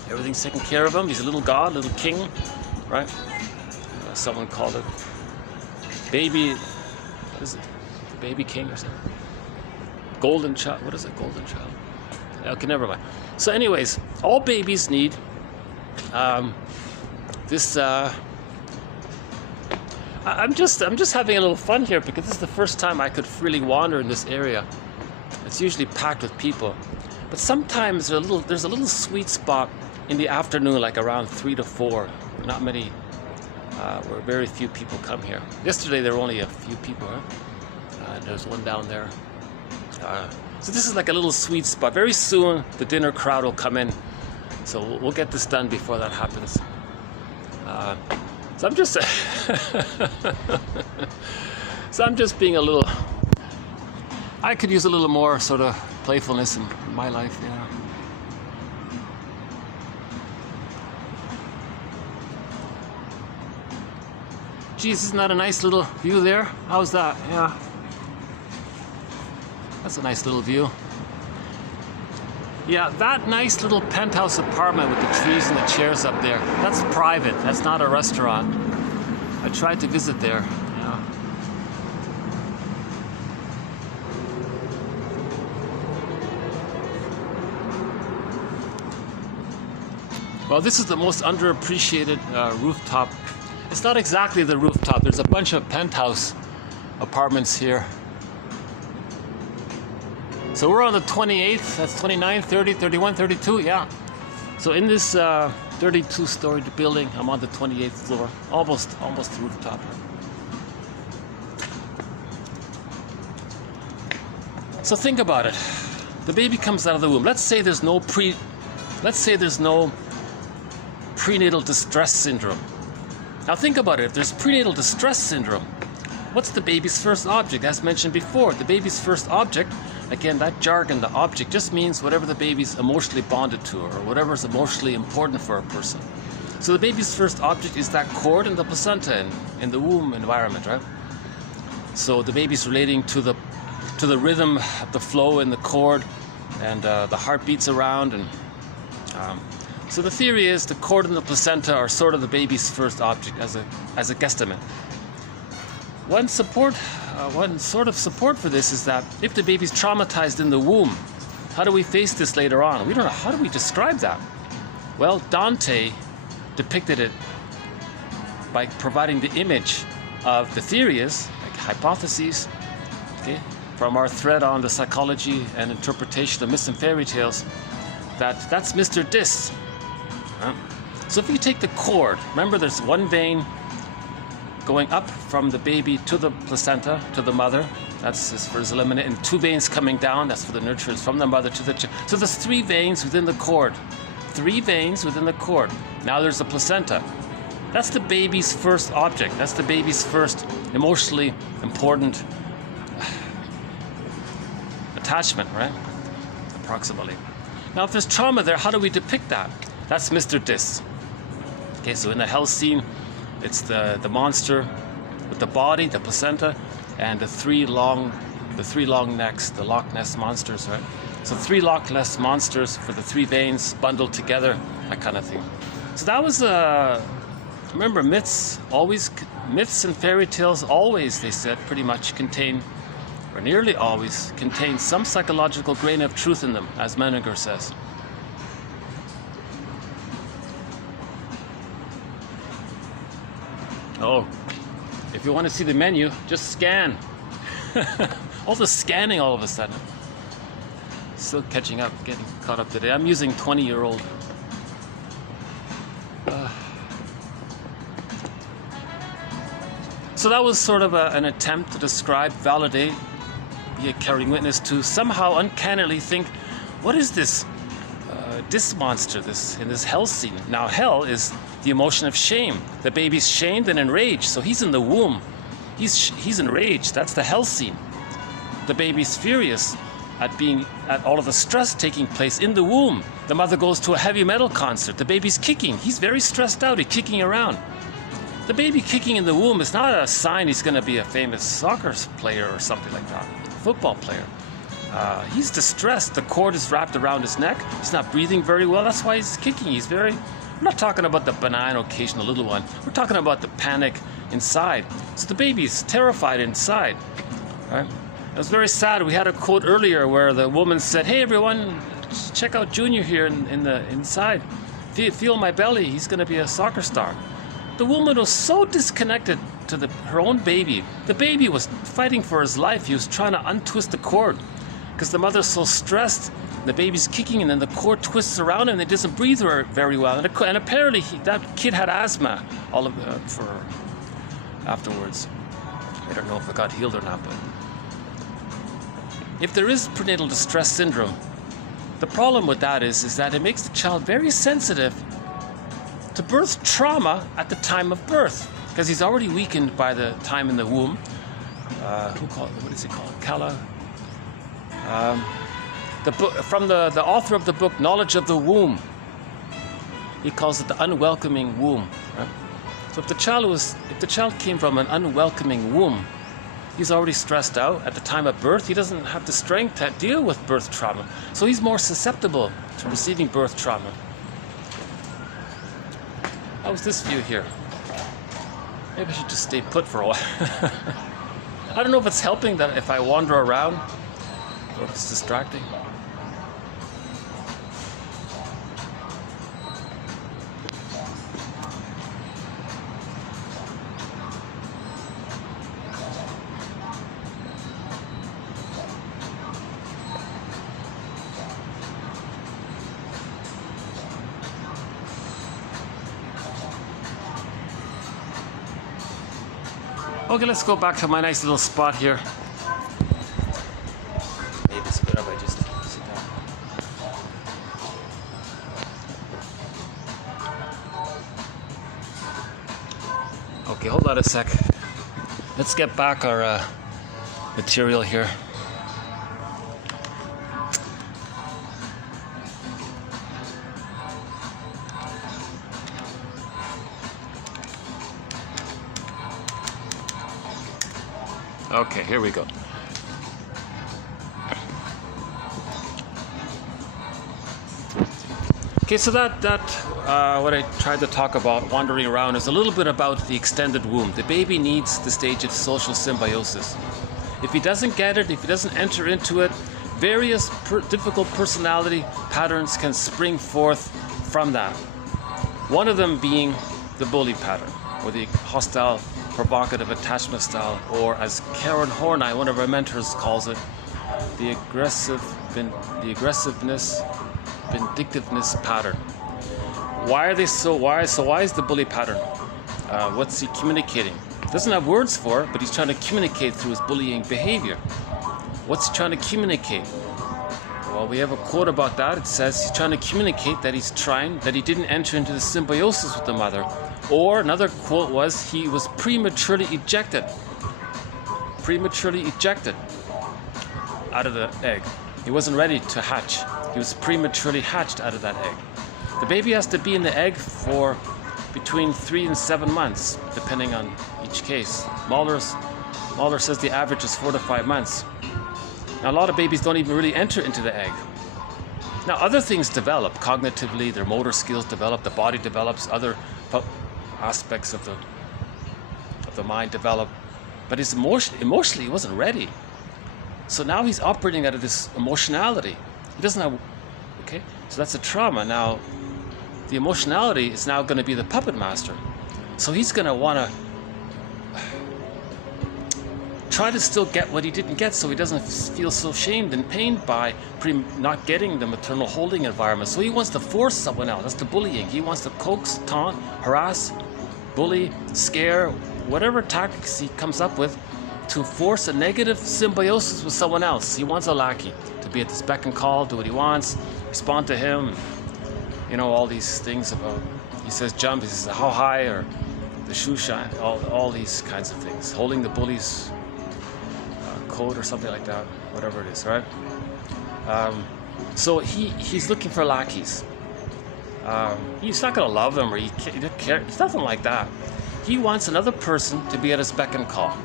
Everything's taken care of him. He's a little god, little king, right? Someone called it baby, what is it? The baby king or something? Golden child, what is it? Golden child. Okay, never mind. So anyways, all babies need this, I'm just having a little fun here because this is the first time I could freely wander in this area. It's usually packed with people. But sometimes there's a little sweet spot in the afternoon, like around 3 to 4. Not many, where very few people come here. Yesterday there were only a few people, huh? There's one down there. So this is like a little sweet spot. Very soon the dinner crowd will come in. So we'll get this done before that happens. So I'm just being a little, I could use a little more sort of playfulness in my life, yeah. Geez, isn't that a nice little view there? How's that? Yeah. That's a nice little view. Yeah, that nice little penthouse apartment with the trees and the chairs up there, that's private. That's not a restaurant. I tried to visit there. Yeah. Well, this is the most underappreciated rooftop. It's not exactly the rooftop. There's a bunch of penthouse apartments here. So we're on the 28th, that's 29, 30, 31, 32, yeah. So in this 32-story building, I'm on the 28th floor, almost the rooftop. So think about it. The baby comes out of the womb. Let's say there's no prenatal distress syndrome. Now think about it. If there's prenatal distress syndrome, what's the baby's first object? As mentioned before, the baby's first object, again, that jargon, the object, just means whatever the baby's emotionally bonded to or whatever's emotionally important for a person. So the baby's first object is that cord and the placenta in the womb environment, right? So the baby's relating to the rhythm, the flow in the cord, and the heart beats around. And so the theory is the cord and the placenta are sort of the baby's first object as a guesstimate. one sort of support for this is that if the baby's traumatized in the womb, how do we face this later on? We don't know. How do we describe that? Well, Dante depicted it by providing the image of the theories, like hypotheses, okay, from our thread on the psychology and interpretation of myths and fairy tales, that's Mr. Dis. So if you take the cord, remember there's one vein going up from the baby to the placenta, to the mother. That's for his eliminate, and two veins coming down. That's for the nurturers from the mother to the child. So there's three veins within the cord. Three veins within the cord. Now there's the placenta. That's the baby's first object. That's the baby's first emotionally important attachment, right? Approximately. Now, if there's trauma there, how do we depict that? That's Mr. Dis. Okay, so in the hell scene, it's the monster with the body, the placenta, and the three long necks, the Loch Ness monsters, right? So three Loch Ness monsters for the three veins bundled together, that kind of thing. So that was remember, myths and fairy tales always, they said, pretty much contain, or nearly always contain, some psychological grain of truth in them, as Menninger says. Oh, if you want to see the menu, just scan. All the scanning all of a sudden. Still catching up, getting caught up today. I'm using 20-year-old. So that was sort of an attempt to describe, validate, be a carrying witness to somehow uncannily think, what is this monster in this hell scene? Now hell is the emotion of shame. The baby's shamed and enraged, so he's in the womb. He's enraged. That's the hell scene. The baby's furious at all of the stress taking place in the womb. The mother goes to a heavy metal concert. The baby's kicking. He's very stressed out. He's kicking around. The baby kicking in the womb is not a sign he's going to be a famous soccer player or something like that, football player. He's distressed. The cord is wrapped around his neck. He's not breathing very well. That's why he's kicking. I'm not talking about the benign occasional little one. We're talking about the panic inside. So the baby's terrified inside. Right? It was very sad. We had a quote earlier where the woman said, "Hey everyone, check out Junior here in the inside. Feel my belly. He's going to be a soccer star." The woman was so disconnected to her own baby. The baby was fighting for his life. He was trying to untwist the cord because the mother's so stressed. The baby's kicking, and then the cord twists around him, and he doesn't breathe very well. And apparently, that kid had asthma for afterwards. I don't know if it got healed or not, but if there is prenatal distress syndrome, the problem with that is that it makes the child very sensitive to birth trauma at the time of birth, because he's already weakened by the time in the womb. What is it called? Kala. From the author of the book Knowledge of the Womb, he calls it the unwelcoming womb. Right? So if the child came from an unwelcoming womb, he's already stressed out at the time of birth. He doesn't have the strength to deal with birth trauma, so he's more susceptible to receiving birth trauma. How's this view here? Maybe I should just stay put for a while. I don't know if it's helping that if I wander around or if it's distracting. Okay, let's go back to my nice little spot here. Maybe it's better if I just sit down. Okay, hold on a sec. Let's get back our material here. Okay, here we go. Okay, so that what I tried to talk about wandering around is a little bit about the extended womb. The baby needs the stage of social symbiosis. If he doesn't get it, if he doesn't enter into it, various difficult personality patterns can spring forth from that. One of them being the bully pattern, or the hostile, provocative attachment style, or as Karen Horney, one of our mentors, calls it, the aggressiveness, vindictiveness pattern. Why is the bully pattern? What's he communicating? Doesn't have words for it, but he's trying to communicate through his bullying behavior. What's he trying to communicate? Well, we have a quote about that. It says he's trying to communicate that he didn't enter into the symbiosis with the mother. Or another quote was he was prematurely ejected out of the egg. He wasn't ready to hatch. He was prematurely hatched out of that egg. The baby has to be in the egg for between 3 and 7 months, depending on each case. Mahler says the average is 4 to 5 months. Now, a lot of babies don't even really enter into the egg. Now, other things develop cognitively, their motor skills develop, the body develops, other aspects of the mind develop, but emotionally he wasn't ready. So now he's operating out of this emotionality. He doesn't have, okay? So that's a trauma. Now, the emotionality is now going to be the puppet master. So he's going to want to try to still get what he didn't get, so he doesn't feel so shamed and pained by not getting the maternal holding environment. So he wants to force someone else. That's the bullying. He wants to coax, taunt, harass, bully, scare, whatever tactics he comes up with to force a negative symbiosis with someone else. He wants a lackey to be at his beck and call, do what he wants, respond to him. You know, all these things about, he says jump, he says how high, or the shoe shine, all these kinds of things. Holding the bully's coat or something like that, whatever it is, right? So he's looking for lackeys. He's not going to love them, or he doesn't care. It's nothing like that. He wants another person to be at his beck and call.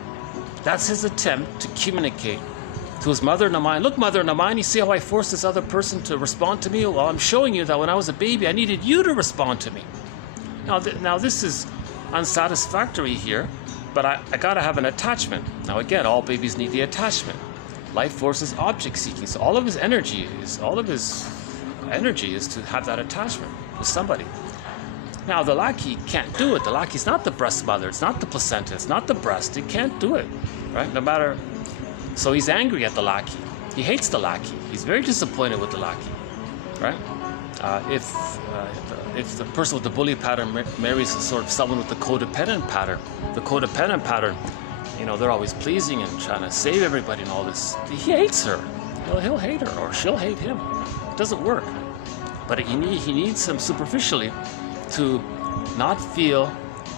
That's his attempt to communicate to his mother in the mind. Look, mother in the mind, you see how I forced this other person to respond to me? Well, I'm showing you that when I was a baby, I needed you to respond to me. Now this is unsatisfactory here, but I got to have an attachment. Now again, all babies need the attachment. Life force is object seeking, so all of his energy is to have that attachment with somebody. Now the lackey can't do it. The lackey's not the breast mother, it's not the placenta, it's not the breast. It can't do it, right? No matter. So he's angry at the lackey. He hates the lackey. He's very disappointed with the lackey, right? If the person with the bully pattern marries sort of someone with the codependent pattern, you know, they're always pleasing and trying to save everybody and all this. He hates her. He'll hate her, or she'll hate him. It doesn't work. But he needs him superficially to not feel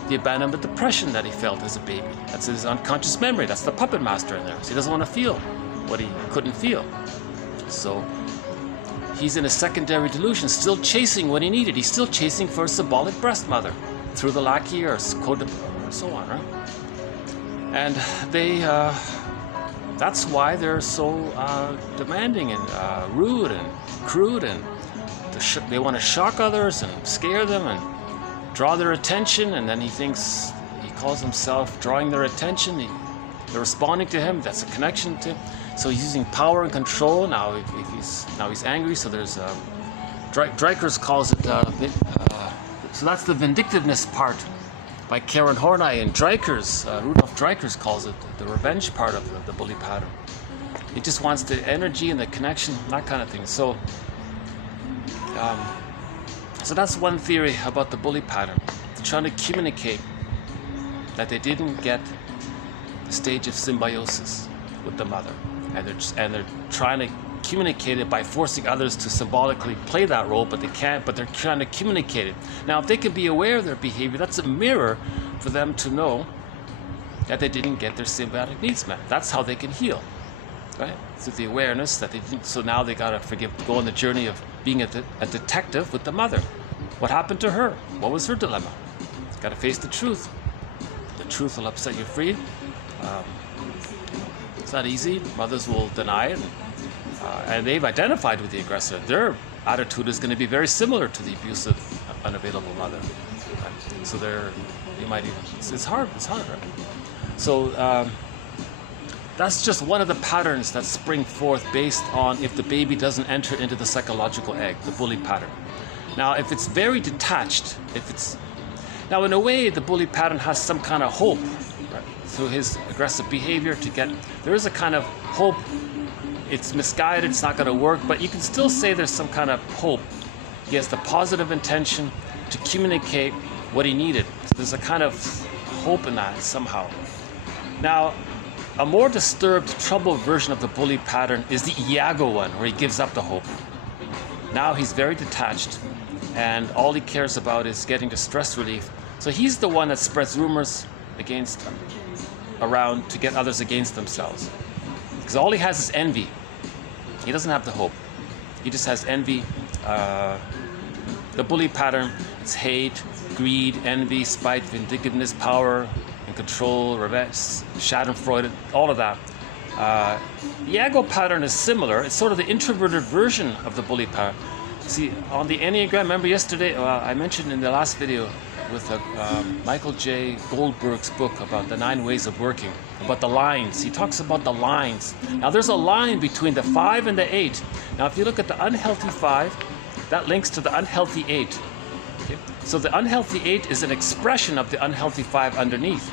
the abandonment depression that he felt as a baby. That's his unconscious memory. That's the puppet master in there. So he doesn't want to feel what he couldn't feel. So he's in a secondary delusion, still chasing what he needed. He's still chasing for a symbolic breast mother through the lackey or codependent or so on, right? And that's why they're so demanding and rude and crude, and they want to shock others and scare them and draw their attention, and then he calls himself drawing their attention. They're responding to him. That's a connection to him. So he's using power and control. Now he's angry. So there's Dreikers calls it. So that's the vindictiveness part by Karen Horney, and Rudolf Dreikers calls it the revenge part of the bully pattern. He just wants the energy and the connection, that kind of thing. So that's one theory about the bully pattern. They're trying to communicate that they didn't get the stage of symbiosis with the mother, and they're trying to communicate it by forcing others to symbolically play that role, but they can't. But they're trying to communicate it. Now, if they can be aware of their behavior, that's a mirror for them to know that they didn't get their symbiotic needs met. That's how they can heal, right? Through the awareness that they didn't. So now they gotta go on the journey of being a detective with the mother. What happened to her? What was her dilemma? Got to face the truth. The truth will upset you free. It's not easy. Mothers will deny it, and they've identified with the aggressor. Their attitude is going to be very similar to the abusive unavailable mother. Right? So you might even, it's hard, right? So that's just one of the patterns that spring forth based on if the baby doesn't enter into the psychological egg, the bully pattern. Now, if it's very detached, now in a way, the bully pattern has some kind of hope, right? Through his aggressive behavior there is a kind of hope. It's misguided, it's not going to work, but you can still say there's some kind of hope. He has the positive intention to communicate what he needed. So there's a kind of hope in that somehow. Now, a more disturbed, troubled version of the bully pattern is the Iago one, where he gives up the hope. Now he's very detached, and all he cares about is getting to stress relief. So he's the one that spreads rumors around to get others against themselves. Because all he has is envy. He doesn't have the hope. He just has envy. The bully pattern, it's hate, greed, envy, spite, vindictiveness, power, and control, revenge, schadenfreude, all of that. The Iago pattern is similar. It's sort of the introverted version of the bully pattern. See, on the Enneagram, remember yesterday, I mentioned in the last video with Michael J. Goldberg's book about the 9 ways of working, about the lines. He talks about the lines. Now, there's a line between the 5 and the 8. Now, if you look at the unhealthy 5, that links to the unhealthy 8. Okay? So the unhealthy 8 is an expression of the unhealthy 5 underneath.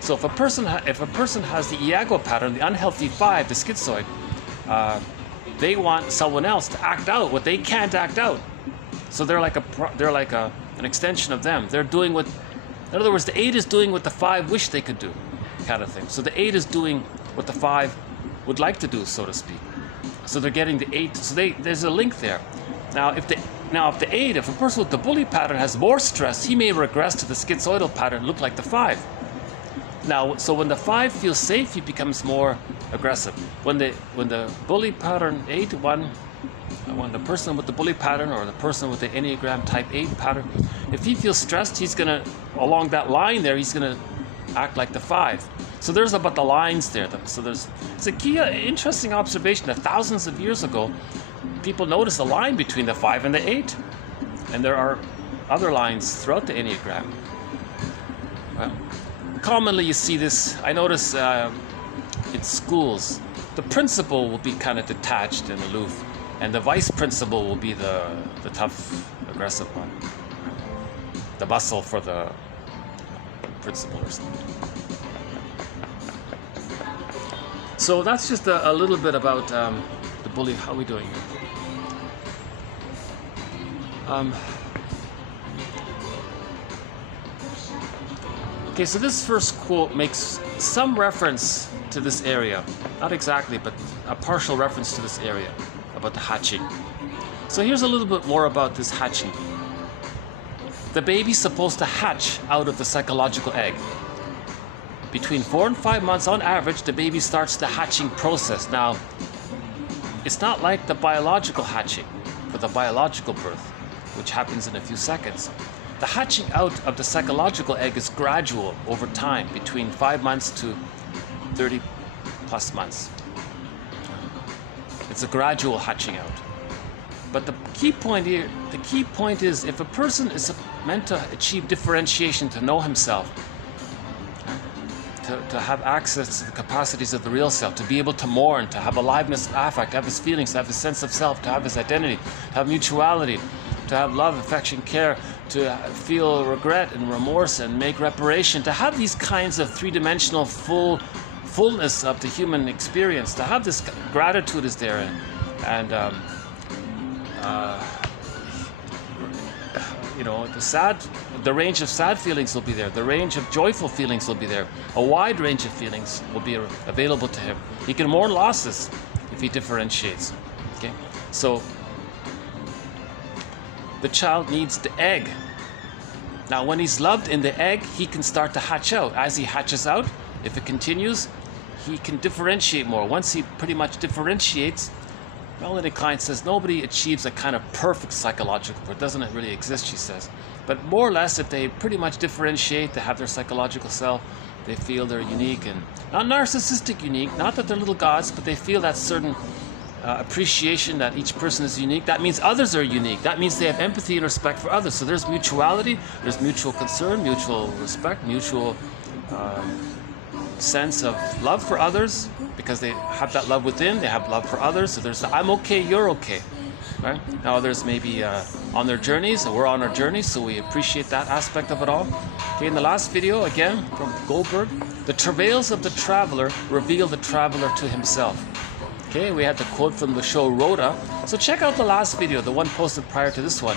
So if a person has the Iago pattern, the unhealthy 5, the schizoid, they want someone else to act out what they can't act out. So they're like an extension of them. They're doing what, in other words, the 8 is doing what the 5 wish they could do, kind of thing. So the 8 is doing what the 5 would like to do, so to speak. So they're getting the 8. So there's a link there. Now, if a person with the bully pattern has more stress, he may regress to the schizoidal pattern, look like the 5. Now, so when the 5 feels safe, he becomes more aggressive. When the bully pattern 8, when the person with the bully pattern or the person with the Enneagram type 8 pattern, if he feels stressed, he's gonna, along that line there, he's gonna act like the 5. So there's about the lines there. So it's a key, interesting observation that thousands of years ago, people noticed a line between the 5 and the 8. And there are other lines throughout the Enneagram. Well, commonly you see this, I notice in schools, the principal will be kind of detached and aloof, and the vice principal will be the tough, aggressive one. The muscle for the principal or something. So that's just a little bit about the bully. How are we doing here? Okay, so this first quote makes some reference to this area. Not exactly, but a partial reference to this area about the hatching. So here's a little bit more about this hatching. The baby's supposed to hatch out of the psychological egg. Between 4 and 5 months on average, the baby starts the hatching process. Now, it's not like the biological hatching for the biological birth, which happens in a few seconds. The hatching out of the psychological egg is gradual over time, between 5 months to 30 plus months. It's a gradual hatching out. But the key point is if a person is meant to achieve differentiation, to know himself, to have access to the capacities of the real self, to be able to mourn, to have aliveness of affect, to have his feelings, to have his sense of self, to have his identity, to have mutuality, to have love, affection, care, to feel regret and remorse and make reparation, to have these kinds of three-dimensional fullness of the human experience, to have this gratitude is there, and you know, the range of sad feelings will be there, the range of joyful feelings will be there, a wide range of feelings will be available to him. He can mourn losses if he differentiates. Okay, so the child needs the egg. Now, when he's loved in the egg, he can start to hatch out. As he hatches out, if it continues, he can differentiate more. Once he pretty much differentiates, Melanie Klein says nobody achieves a kind of perfect psychological birth. Doesn't really exist, she says. But more or less, if they pretty much differentiate, they have their psychological self, they feel they're unique and not narcissistic unique, not that they're little gods, but they feel that certain appreciation that each person is unique. That means others are unique. That means they have empathy and respect for others. So there's mutuality, there's mutual concern, mutual respect, mutual sense of love for others, because they have that love within, they have love for others. So there's the I'm okay, you're okay. Right? Now others may be on their journeys, or we're on our journeys, so we appreciate that aspect of it all. Okay, in the last video, again, from Goldberg, the travails of the traveler reveal the traveler to himself. Okay, we had the quote from the show Rhoda. So check out the last video, the one posted prior to this one,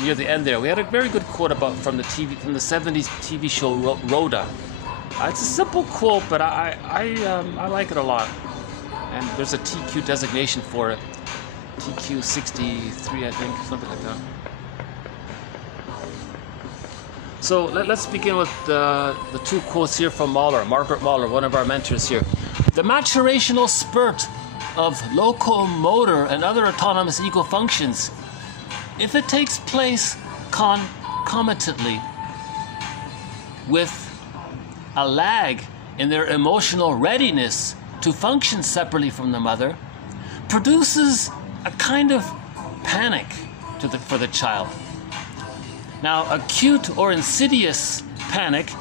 near the end there. We had a very good quote from the 70s TV show Rhoda. It's a simple quote, but I like it a lot. And there's a TQ designation for it. TQ 63, I think, something like that. So let's begin with the two quotes here from Mahler, Margaret Mahler, one of our mentors here. The maturational spurt of locomotor and other autonomous ego functions, if it takes place concomitantly with a lag in their emotional readiness to function separately from the mother, produces a kind of panic for the child. Now, acute or insidious panic,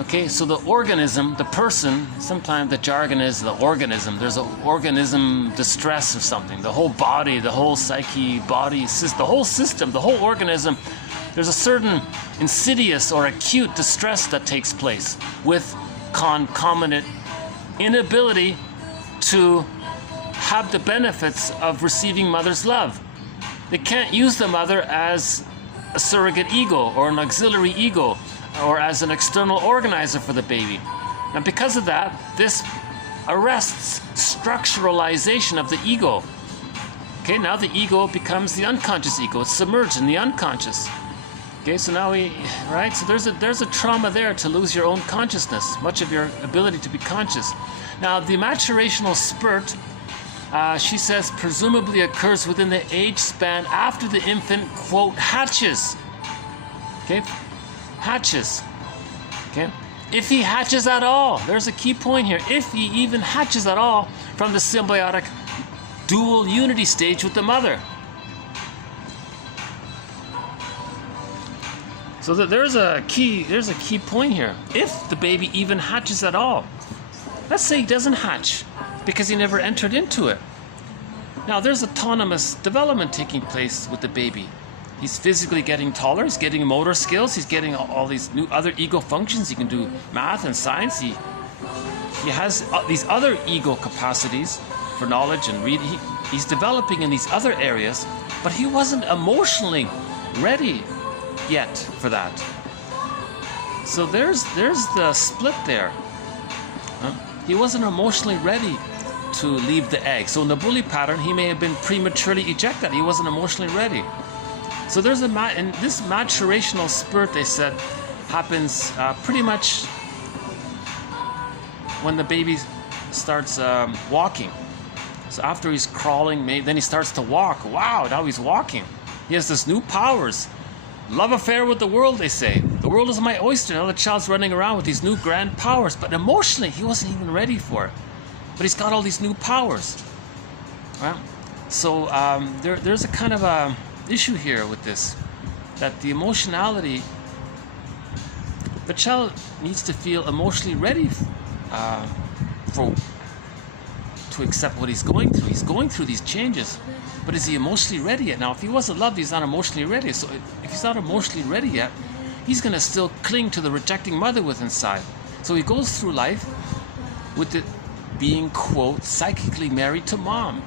okay, so the organism, the person, sometimes the jargon is the organism. There's an organism distress or something. The whole body, the whole psyche, body, the whole system, the whole organism, there's a certain insidious or acute distress that takes place with concomitant inability to have the benefits of receiving mother's love. They can't use the mother as a surrogate ego or an auxiliary ego or as an external organizer for the baby. And because of that, this arrests structuralization of the ego. Okay, now the ego becomes the unconscious ego. It's submerged in the unconscious. Okay, so now so there's a trauma there to lose your own consciousness, much of your ability to be conscious. Now, the maturational spurt, she says, presumably occurs within the age span after the infant, quote, hatches. Okay? Hatches. Okay? If he hatches at all, there's a key point here. If he even hatches at all from the symbiotic dual unity stage with the mother. So there's a key point here. If the baby even hatches at all. Let's say he doesn't hatch because he never entered into it. Now there's autonomous development taking place with the baby. He's physically getting taller, he's getting motor skills, he's getting all these new other ego functions. He can do math and science. He has these other ego capacities for knowledge and reading. He's developing in these other areas, but he wasn't emotionally ready yet for that. So there's the split there. He wasn't emotionally ready to leave the egg. So in the bully pattern, he may have been prematurely ejected. He wasn't emotionally ready. So there's and this maturational spurt, they said, happens pretty much when the baby starts walking. So after he's crawling, then he starts to walk. Wow, now he's walking. He has this new powers. Love affair with the world, they say. The world is my oyster. Now the child's running around with these new grand powers. But emotionally, he wasn't even ready for it. But he's got all these new powers. Right? So there's a kind of a issue here with this. That the emotionality, the child needs to feel emotionally ready to accept what he's going through. He's going through these changes. But is he emotionally ready yet? Now, if he wasn't loved, he's not emotionally ready. So if he's not emotionally ready yet, he's going to still cling to the rejecting mother with inside. So he goes through life with it being, quote, psychically married to mom.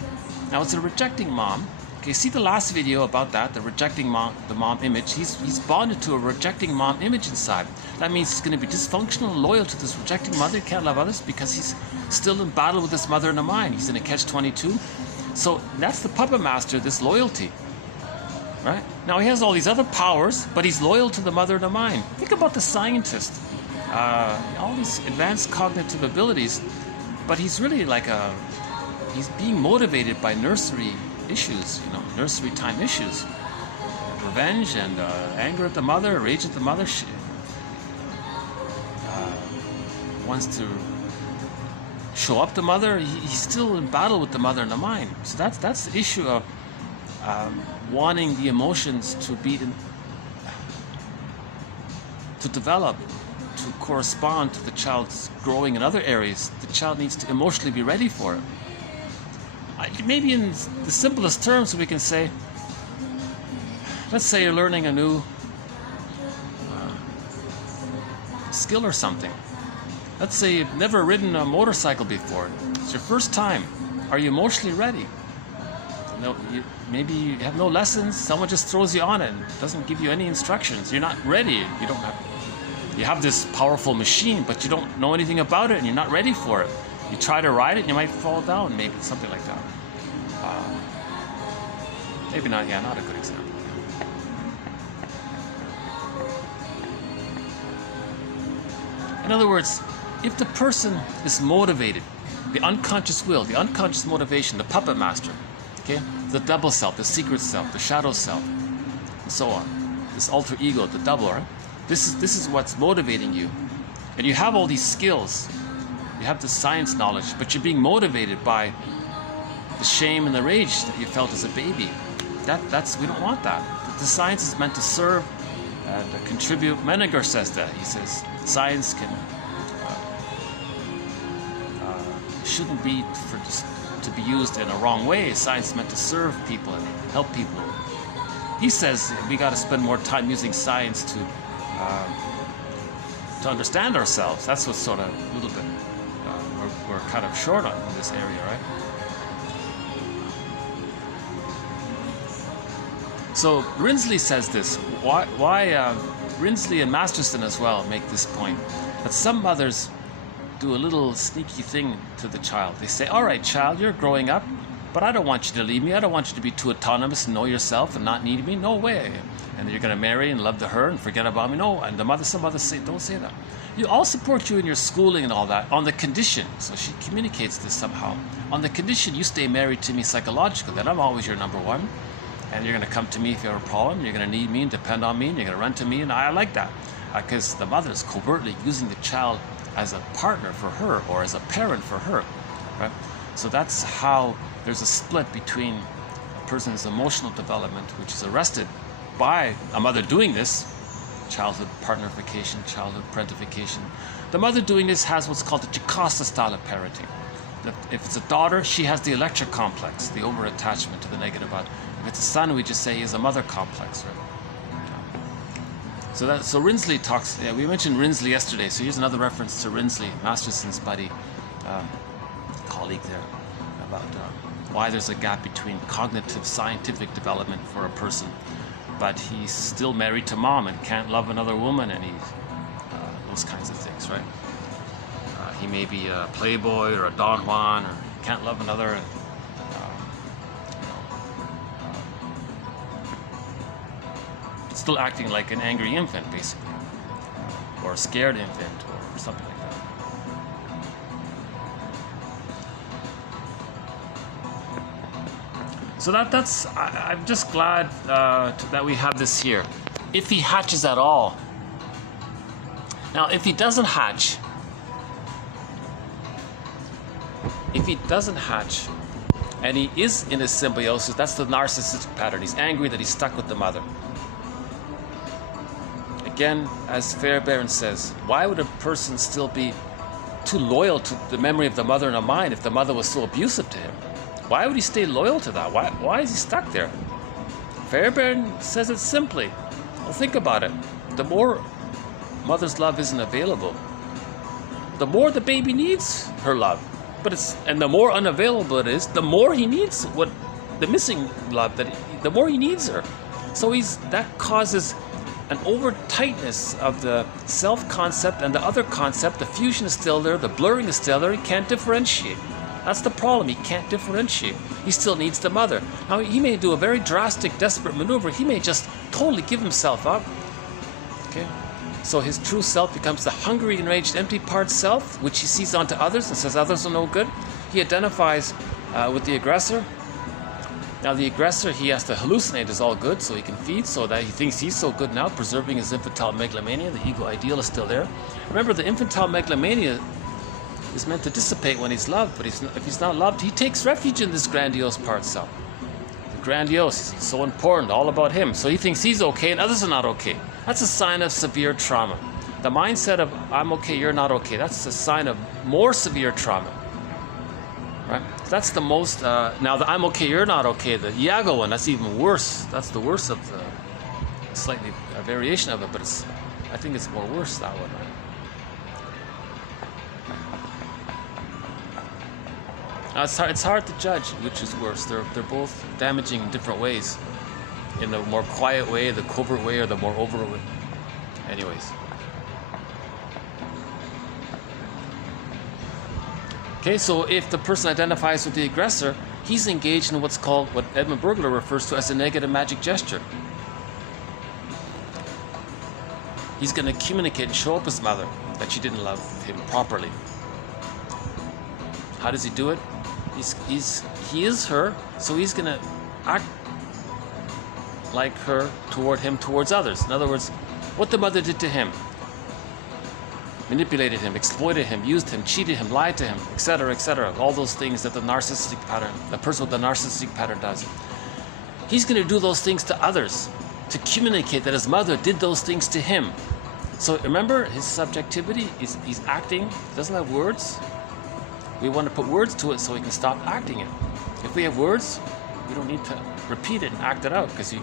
Now, it's a rejecting mom. Okay, see the last video about that, the rejecting mom, the mom image. He's bonded to a rejecting mom image inside. That means he's going to be dysfunctional and loyal to this rejecting mother. He can't love others because he's still in battle with this mother in the mind. He's in a catch-22. So that's the puppet master, this loyalty, right? Now he has all these other powers, but he's loyal to the mother of the mind. Think about the scientist, all these advanced cognitive abilities, but he's really he's being motivated by nursery issues, nursery time issues, revenge and anger at the mother, rage at the mother. She wants to show up the mother, he's still in battle with the mother in the mind. So that's the issue of wanting the emotions to develop, to correspond to the child's growing in other areas. The child needs to emotionally be ready for it. Maybe in the simplest terms, we can say, let's say you're learning a new skill or something. Let's say you've never ridden a motorcycle before. It's your first time. Are you emotionally ready? No, maybe you have no lessons. Someone just throws you on it and doesn't give you any instructions. You're not ready. You have this powerful machine, but you don't know anything about it and you're not ready for it. You try to ride it and you might fall down, maybe, something like that. Maybe not, not a good example. In other words, if the person is motivated, the unconscious will, the unconscious motivation, the puppet master, okay, the double self, the secret self, the shadow self, and so on, this alter ego, the double, right? This is what's motivating you. And you have all these skills, you have the science knowledge, but you're being motivated by the shame and the rage that you felt as a baby. We don't want that. The science is meant to serve and contribute. Menninger says that. He says science shouldn't be to be used in a wrong way. Science is meant to serve people and help people. He says we got to spend more time using science to understand ourselves. That's what's sort of a little bit we're kind of short on in this area, right? So Rinsley says this. Why Rinsley and Masterson as well make this point, that some mothers do a little sneaky thing to the child. They say, all right, child, you're growing up, but I don't want you to leave me. I don't want you to be too autonomous and know yourself and not need me. No way. And you're going to marry and love her and forget about me. No. And some mothers say, don't say that. I'll support you in your schooling and all that on the condition. So she communicates this somehow. On the condition you stay married to me psychologically, that I'm always your number one. And you're going to come to me if you have a problem. You're going to need me and depend on me. And you're going to run to me. And I like that. Because the mother is covertly using the child as a partner for her or as a parent for her. Right? So that's how there's a split between a person's emotional development, which is arrested by a mother doing this, childhood partnerification, childhood parentification. The mother doing this has what's called the Jocasta style of parenting. If it's a daughter, she has the electric complex, the over-attachment to the negative. If it's a son, we just say he has a mother complex. Right? So Rinsley talks, we mentioned Rinsley yesterday, so here's another reference to Rinsley, Masterson's buddy, colleague there, about why there's a gap between cognitive scientific development for a person, but he's still married to mom and can't love another woman, and those kinds of things, right? He may be a playboy or a Don Juan, or can't love another. Still acting like an angry infant, basically, or a scared infant, or something like that. So I'm just glad that we have this here. If he hatches at all. Now, if he doesn't hatch, and he is in a symbiosis, that's the narcissistic pattern. He's angry that he's stuck with the mother. Again, as Fairbairn says, why would a person still be too loyal to the memory of the mother in a mind if the mother was so abusive to him? Why would he stay loyal to that? Why is he stuck there? Fairbairn says it simply. Well, think about it. The more mother's love isn't available, the more the baby needs her love. And the more unavailable it is, the more he needs the missing love. The more he needs her. So that causes an over-tightness of the self-concept and the other concept. The fusion is still there, the blurring is still there, he can't differentiate. That's the problem, he can't differentiate. He still needs the mother. Now, he may do a very drastic, desperate maneuver. He may just totally give himself up. Okay? So his true self becomes the hungry, enraged, empty part self, which he sees onto others and says others are no good. He identifies with the aggressor. Now the aggressor, he has to hallucinate is all good so he can feed, so that he thinks he's so good now, preserving his infantile megalomania. The ego ideal is still there. Remember, the infantile megalomania is meant to dissipate when he's loved, but if he's not loved, he takes refuge in this grandiose part self. The grandiose is so important, all about him. So he thinks he's okay and others are not okay. That's a sign of severe trauma. The mindset of I'm okay, you're not okay, that's a sign of more severe trauma. Right? That's the most, now the I'm okay, you're not okay, the Iago one, that's even worse. That's the worst of the, slightly a variation of it, but I think it's more worse, that one. Right? It's hard to judge which is worse. They're both damaging in different ways. In the more quiet way, the covert way, or the more overt way. Anyways. Okay, so if the person identifies with the aggressor, he's engaged in what's called, what Edmund Burglar refers to as a negative magic gesture. He's going to communicate and show up his mother that she didn't love him properly. How does he do it? He is her, so he's going to act like her toward him, towards others. In other words, what the mother did to him. Manipulated him, exploited him, used him, cheated him, lied to him, etc., etc. All those things that the narcissistic pattern, the person with the narcissistic pattern does. He's going to do those things to others to communicate that his mother did those things to him. So remember, his subjectivity is he's acting, he doesn't have words. We want to put words to it so he can stop acting it. If we have words, we don't need to repeat it and act it out because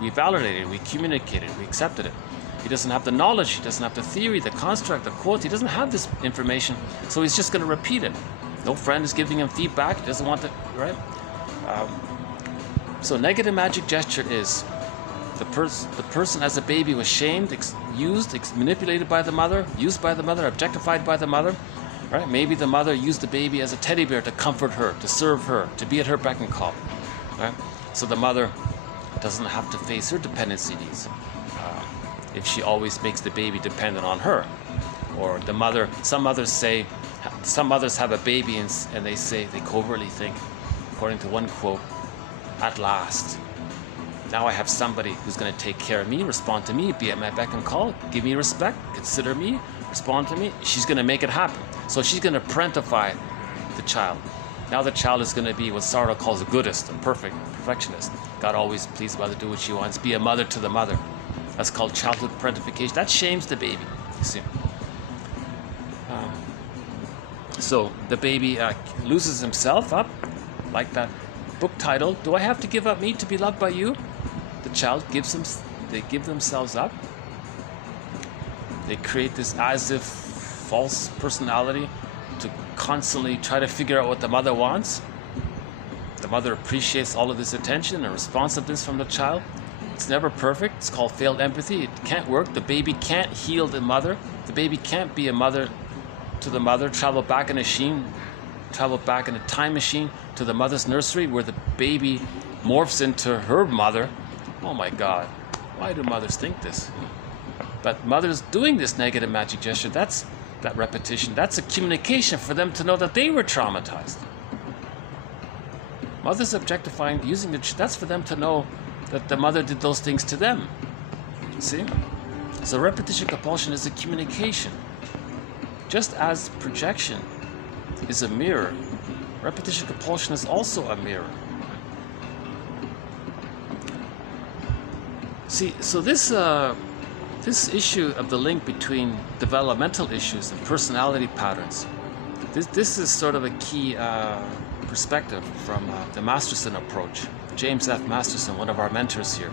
we validated it, we communicated it, we accepted it. He doesn't have the knowledge, he doesn't have the theory, the construct, the quote, he doesn't have this information, so he's just going to repeat it. No friend is giving him feedback, he doesn't want to, right? So negative magic gesture is the person as a baby was shamed, used, manipulated by the mother, used by the mother, objectified by the mother, right? Maybe the mother used the baby as a teddy bear to comfort her, to serve her, to be at her beck and call, right? So the mother doesn't have to face her dependency needs. If she always makes the baby dependent on her, or the mother, some mothers have a baby and they say, they covertly think, according to one quote, at last, now I have somebody who's going to take care of me, respond to me, be at my beck and call, give me respect, consider me, respond to me. She's going to make it happen. So she's going to parentify the child. Now the child is going to be what Sartre calls a goodist, a perfectionist. God always pleased mother, do what she wants, be a mother to the mother. That's called childhood parentification. That shames the baby, you see. So the baby loses himself up, like that book title, Do I Have to Give Up Me to Be Loved by You? The child they give themselves up. They create this as if false personality to constantly try to figure out what the mother wants. The mother appreciates all of this attention and responsiveness from the child. It's never perfect. It's called failed empathy. It can't work. The baby can't heal the mother. The baby can't be a mother to the mother, travel back in a time machine to the mother's nursery where the baby morphs into her mother. Oh my God, why do mothers think this? But mothers doing this negative magic gesture, that's that repetition, that's a communication for them to know that they were traumatized. Mothers objectifying, using that's for them to know that the mother did those things to them. See? So repetition compulsion is a communication. Just as projection is a mirror, repetition compulsion is also a mirror. See, so this issue of the link between developmental issues and personality patterns, this is sort of a key perspective from the Masterson approach. James F. Masterson, one of our mentors here.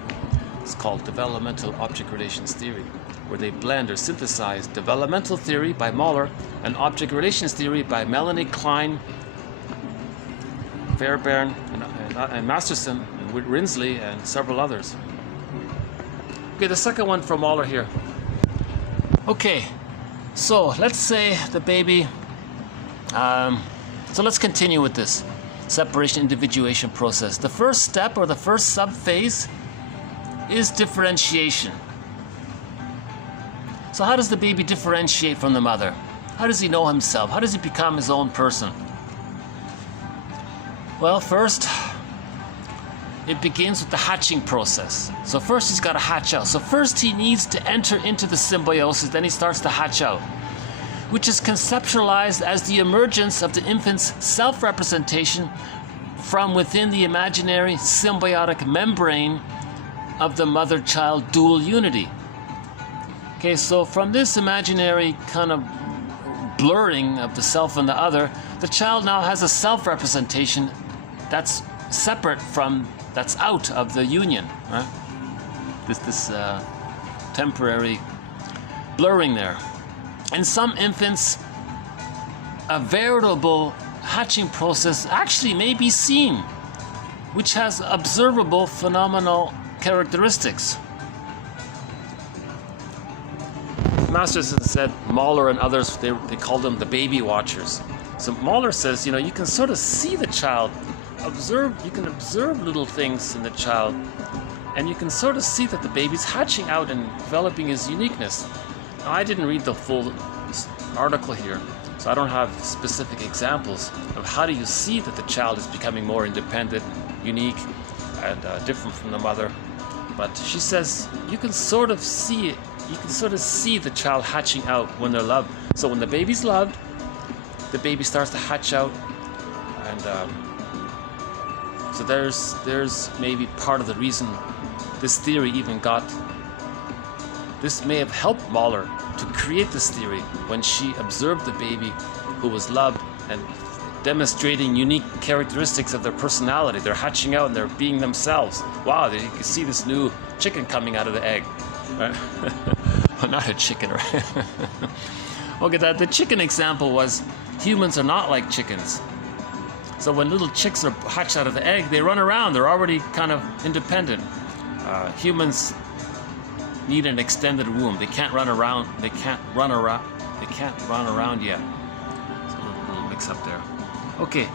It's called Developmental Object Relations Theory, where they blend or synthesize developmental theory by Mahler and object relations theory by Melanie Klein, Fairbairn, and Masterson, and Rinsley, and several others. Okay, the second one from Mahler here. Okay, so let's say the baby, so let's continue with this separation individuation process. The first step or the first sub-phase is differentiation. So how does the baby differentiate from the mother? How does he know himself? How does he become his own person? Well, first, it begins with the hatching process. So first he's got to hatch out. So first he needs to enter into the symbiosis, then he starts to hatch out. which is conceptualized as the emergence of the infant's self-representation from within the imaginary symbiotic membrane of the mother-child dual unity. Okay, so from this imaginary kind of blurring of the self and the other, the child now has a self-representation that's separate from, that's out of the union, right? This temporary blurring there. In some infants, a veritable hatching process actually may be seen, which has observable phenomenal characteristics. Masterson said Mahler and others, they called them the baby watchers. So Mahler says, you know, you can sort of see the child, you can observe little things in the child, and you can sort of see that the baby's hatching out and developing his uniqueness. Now, I didn't read the full article here, so I don't have specific examples of how do you see that the child is becoming more independent, unique, and different from the mother. But she says you can sort of see it. You can sort of see the child hatching out when they're loved. So when the baby's loved, the baby starts to hatch out, and so there's maybe part of the reason this theory even got. This may have helped Mahler to create this theory when she observed the baby who was loved and demonstrating unique characteristics of their personality. They're hatching out and they're being themselves. Wow, you can see this new chicken coming out of the egg. Right? Well, not a chicken, right? Okay, the chicken example was humans are not like chickens. So when little chicks are hatched out of the egg, they run around. They're already kind of independent. Humans need an extended womb. They can't run around. They can't run around yet. So a little mix up there. Okay.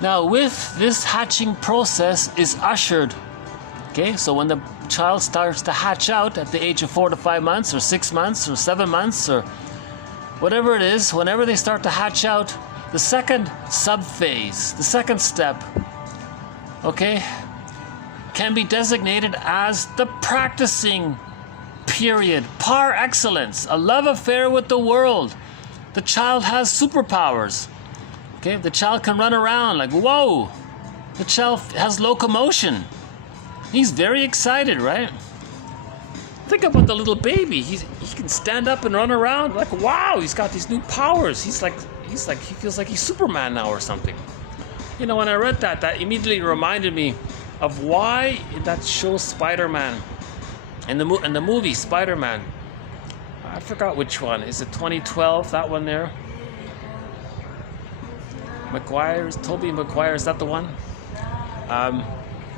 Now, with this hatching process is ushered. Okay, so when the child starts to hatch out at the age of 4 to 5 months, or 6 months, or 7 months, or whatever it is, whenever they start to hatch out, the second subphase, the second step, okay, can be designated as the practicing period par excellence, a love affair with the world. The child has superpowers. Okay, the child can run around like, whoa. The child has locomotion. He's very excited, right? Think about the little baby. He can stand up and run around like, wow, he's got these new powers. He feels like he's Superman now or something. You know, when I read that, that immediately reminded me of why in that show Spider-Man, and the movie Spider-Man, I forgot which one. Is it 2012? That one there? Tobey Maguire, is that the one?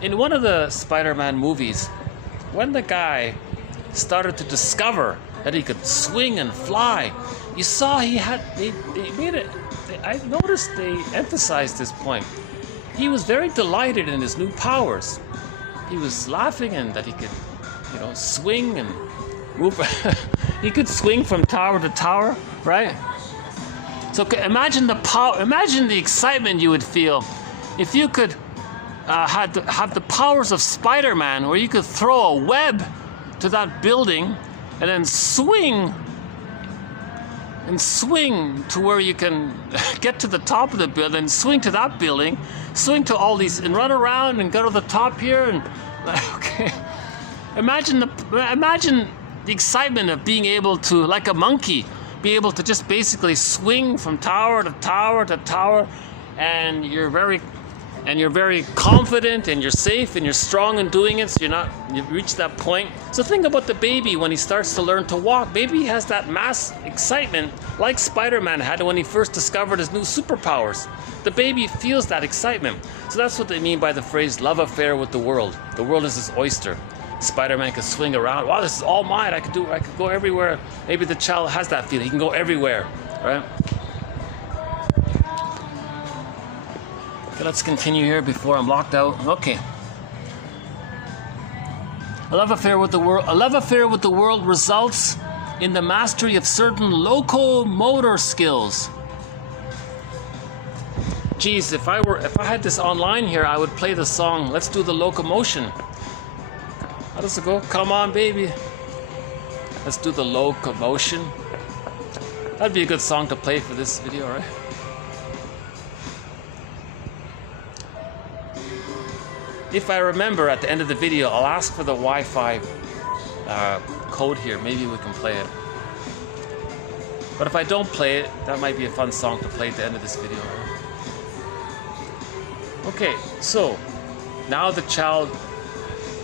In one of the Spider-Man movies, when the guy started to discover that he could swing and fly, you saw they made it. I noticed they emphasized this point. He was very delighted in his new powers. He was laughing and that he could, you know, swing and move. He could swing from tower to tower, right? So imagine the power. Imagine the excitement you would feel if you could have the powers of Spider-Man, where you could throw a web to that building and then swing to where you can get to the top of the building, swing to that building, swing to all these, and run around and go to the top here. And okay, imagine the excitement of being able to, like a monkey, be able to just basically swing from tower to tower to tower, and you're very confident and you're safe and you're strong in doing it, so you've reached that point. So think about the baby when he starts to learn to walk. Baby has that mass excitement like Spider-Man had when he first discovered his new superpowers. The baby feels that excitement. So that's what they mean by the phrase love affair with the world. The world is his oyster. Spider-Man can swing around. Wow, this is all mine. I could go everywhere. Maybe the child has that feeling. He can go everywhere, right? Okay, let's continue here before I'm locked out. Okay. A love affair with the world results in the mastery of certain locomotor skills. Geez, if I had this online here, I would play the song "Let's Do the Locomotion." How does it go? Come on, baby. Let's do the locomotion. That'd be a good song to play for this video, right? If I remember at the end of the video, I'll ask for the Wi-Fi code here. Maybe we can play it. But if I don't play it, that might be a fun song to play at the end of this video. Right? Okay, so now the child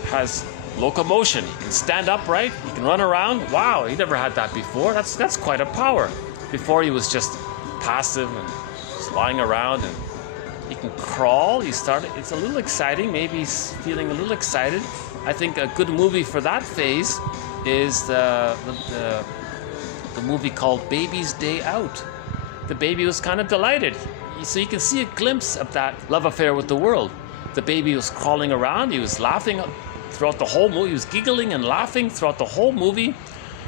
has locomotion. He can stand upright, he can run around. Wow, he never had that before. That's quite a power. Before he was just passive and just lying around, and he can crawl. It's a little exciting. Maybe he's feeling a little excited. I think a good movie for that phase is the movie called Baby's Day Out. The baby was kind of delighted. So you can see a glimpse of that love affair with the world. The baby was crawling around, he was laughing throughout the whole movie, he was giggling and laughing throughout the whole movie,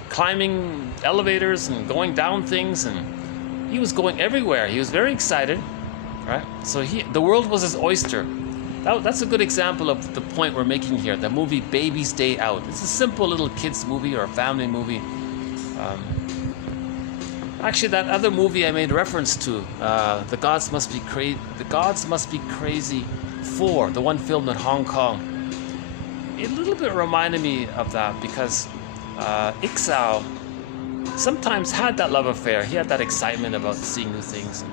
climbing elevators and going down things, and he was going everywhere. He was very excited, right? So the world was his oyster. That's a good example of the point we're making here, the movie Baby's Day Out. It's a simple little kids movie or a family movie. Actually, that other movie I made reference to, The Gods Must Be Crazy 4, the one filmed in Hong Kong, it a little bit reminded me of that because Ixao sometimes had that love affair. He had that excitement about seeing new things.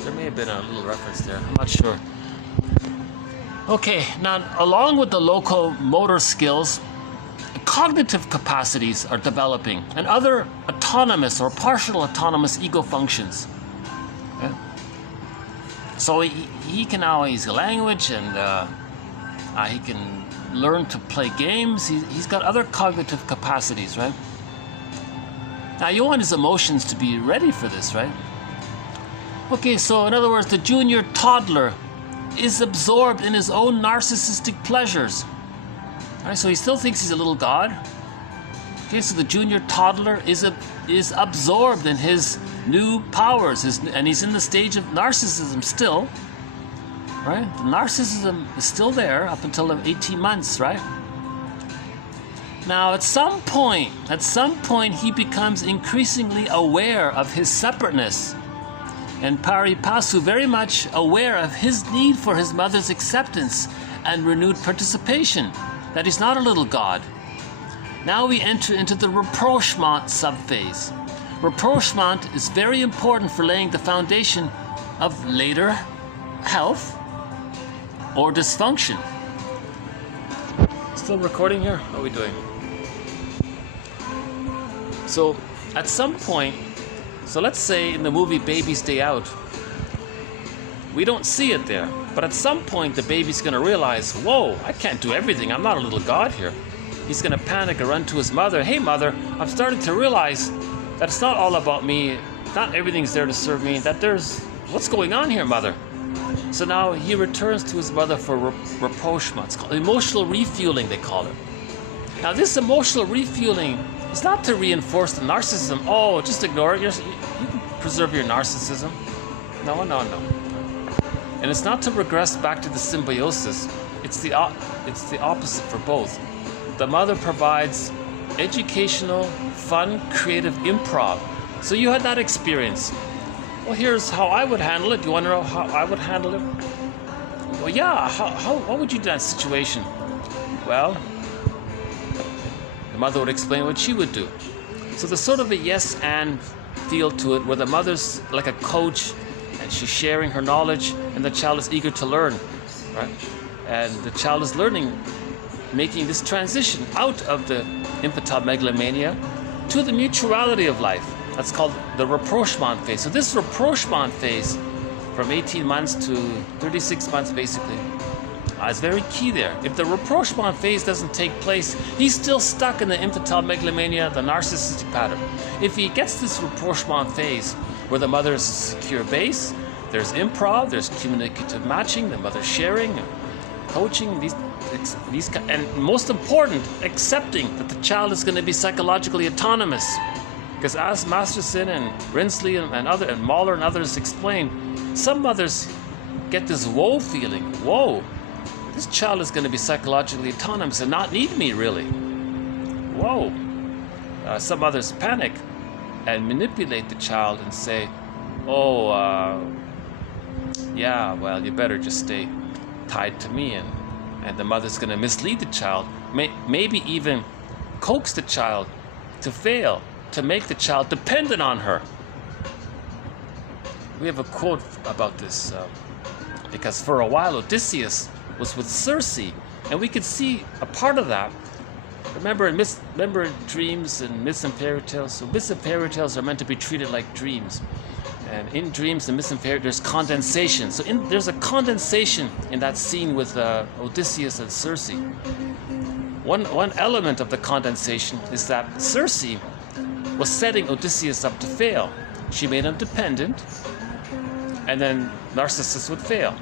There may have been a little reference there. I'm not sure. Okay, now along with the locomotor skills, cognitive capacities are developing and other autonomous or partial autonomous ego functions. Okay? So he can now use language, and he can learn to play games. He's got other cognitive capacities, right? Now you want his emotions to be ready for this, right? Okay, so in other words, the junior toddler is absorbed in his own narcissistic pleasures. All right, so he still thinks he's a little god. Okay, so the junior toddler is absorbed in his new powers, and he's in the stage of narcissism still. Right? The narcissism is still there up until 18 months, right? Now, at some point, he becomes increasingly aware of his separateness, and pari passu very much aware of his need for his mother's acceptance and renewed participation, that he's not a little god. Now we enter into the rapprochement subphase. Rapprochement is very important for laying the foundation of later health or dysfunction. Still recording here? How are we doing? So at some point, so let's say in the movie Baby's Day Out, we don't see it there, but at some point the baby's gonna realize, whoa, I can't do everything, I'm not a little god here. He's gonna panic and run to his mother. Hey mother, I'm starting to realize that it's not all about me, not everything's there to serve me, that there's, what's going on here, mother? So now he returns to his mother for rapprochement. It's called emotional refueling, they call it. Now this emotional refueling is not to reinforce the narcissism. Oh, just ignore it. You can preserve your narcissism. No. And it's not to regress back to the symbiosis. It's the opposite for both. The mother provides educational, fun, creative improv. So you had that experience. Well, here's how I would handle it. Do you want to know how I would handle it? Well, yeah. What would you do in that situation? Well, the mother would explain what she would do. So there's sort of a yes and feel to it, where the mother's like a coach, and she's sharing her knowledge, and the child is eager to learn, right? And the child is learning, making this transition out of the infantile megalomania to the mutuality of life. That's called the rapprochement phase. So this rapprochement phase, from 18 months to 36 months basically, is very key there. If the rapprochement phase doesn't take place, he's still stuck in the infantile megalomania, the narcissistic pattern. If he gets this rapprochement phase, where the mother is a secure base, there's improv, there's communicative matching, the mother sharing, coaching, these, and most important, accepting that the child is going to be psychologically autonomous. Because as Masterson and Rinsley and Mahler and others explain, some mothers get this woe feeling. Whoa, this child is going to be psychologically autonomous and not need me, really. Whoa. some others panic and manipulate the child and say, oh, yeah, well, you better just stay tied to me, and the mother's going to mislead the child, maybe even coax the child to fail, to make the child dependent on her. We have a quote about this, because for a while Odysseus was with Circe, and we could see a part of that. Remember in dreams and myths and fairy tales? So myths and fairy tales are meant to be treated like dreams. And in dreams and myths and fairy tales, there's condensation. So there's a condensation in that scene with Odysseus and Circe. One element of the condensation is that Circe was setting Odysseus up to fail. She made him dependent, and then narcissists would fail.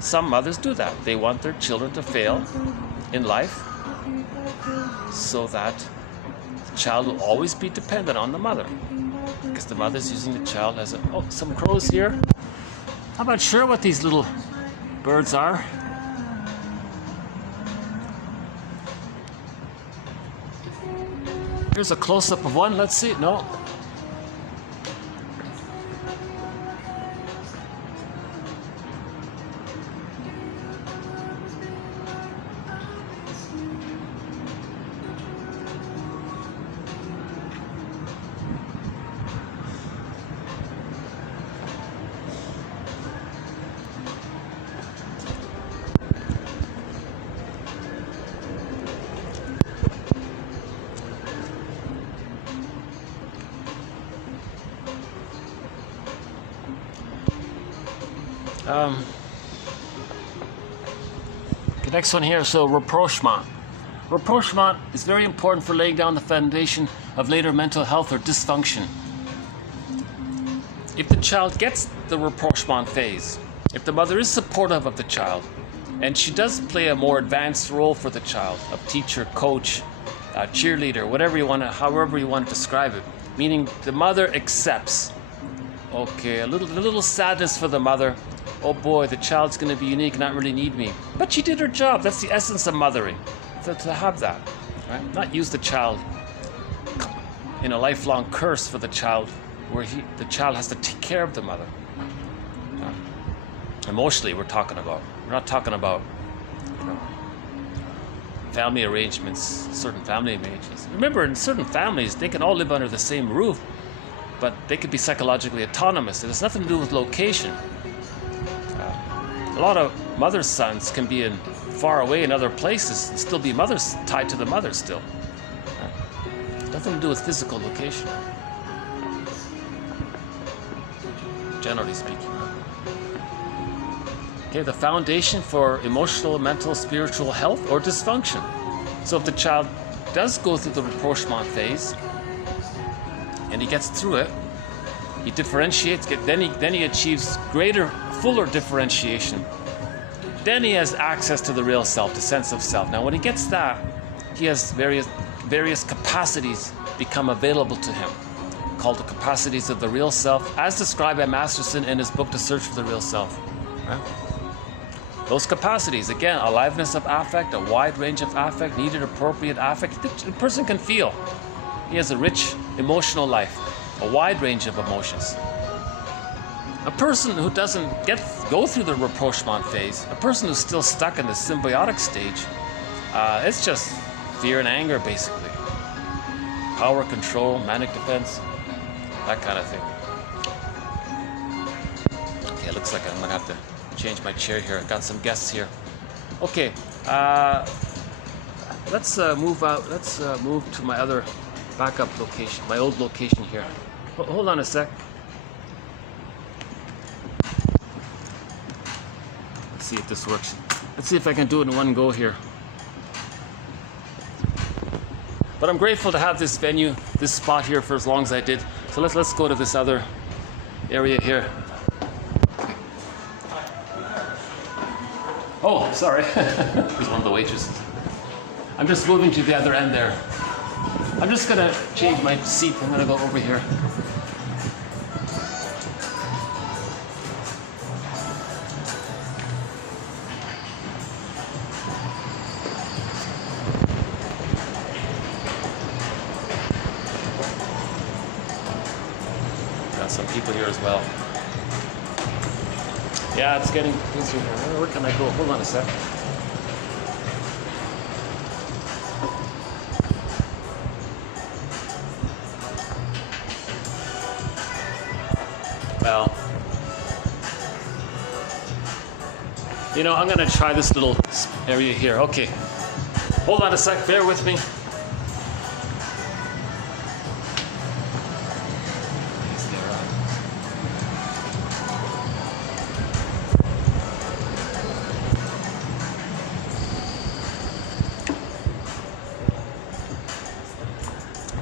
Some mothers do that. They want their children to fail in life so that the child will always be dependent on the mother, because the mother's using the child as a... Oh, some crows here. I'm not sure what these little birds are. Here's a close-up of one. Let's see. No. The next one here, so rapprochement. Rapprochement is very important for laying down the foundation of later mental health or dysfunction. If the child gets the rapprochement phase, if the mother is supportive of the child, and she does play a more advanced role for the child, of teacher, coach, cheerleader, whatever you want to, however you want to describe it, meaning the mother accepts. Okay, a little sadness for the mother. Oh boy, the child's going to be unique, not really need me. But she did her job. That's the essence of mothering, to have that, right? Not use the child in a lifelong curse for the child, where the child has to take care of the mother. Emotionally, we're talking about. We're not talking about, family arrangements, certain family arrangements. Remember, in certain families, they can all live under the same roof, but they could be psychologically autonomous. It has nothing to do with location. A lot of mother's sons can be far away in other places and still be mothers, tied to the mother still. Nothing to do with physical location, generally speaking. Okay, the foundation for emotional, mental, spiritual health or dysfunction. So if the child does go through the rapprochement phase and he gets through it, he differentiates, then he achieves greater, fuller differentiation. Then he has access to the real self, the sense of self. Now when he gets that, he has various capacities become available to him, called the capacities of the real self, as described by Masterson in his book, The Search for the Real Self. Right? Those capacities, again, aliveness of affect, a wide range of affect, needed appropriate affect. The person can feel. He has a rich emotional life, a wide range of emotions. A person who doesn't go through the rapprochement phase, a person who's still stuck in the symbiotic stage, it's just fear and anger, basically. Power, control, manic defense, that kind of thing. Okay, it looks like I'm gonna have to change my chair here. I've got some guests here. Okay, let's move out. Let's move to my other backup location, my old location here. Hold on a sec. Let's see if this works. Let's see if I can do it in one go here. But I'm grateful to have this venue, this spot here for as long as I did. So let's go to this other area here. Oh, sorry. There's one of the waitresses. I'm just moving to the other end there. I'm just gonna change my seat. I'm gonna go over here. got some people here as well. Yeah, it's getting busier. Where can I go? Hold on a sec. Well, you know, I'm gonna try this little area here. Okay, hold on a sec, bear with me.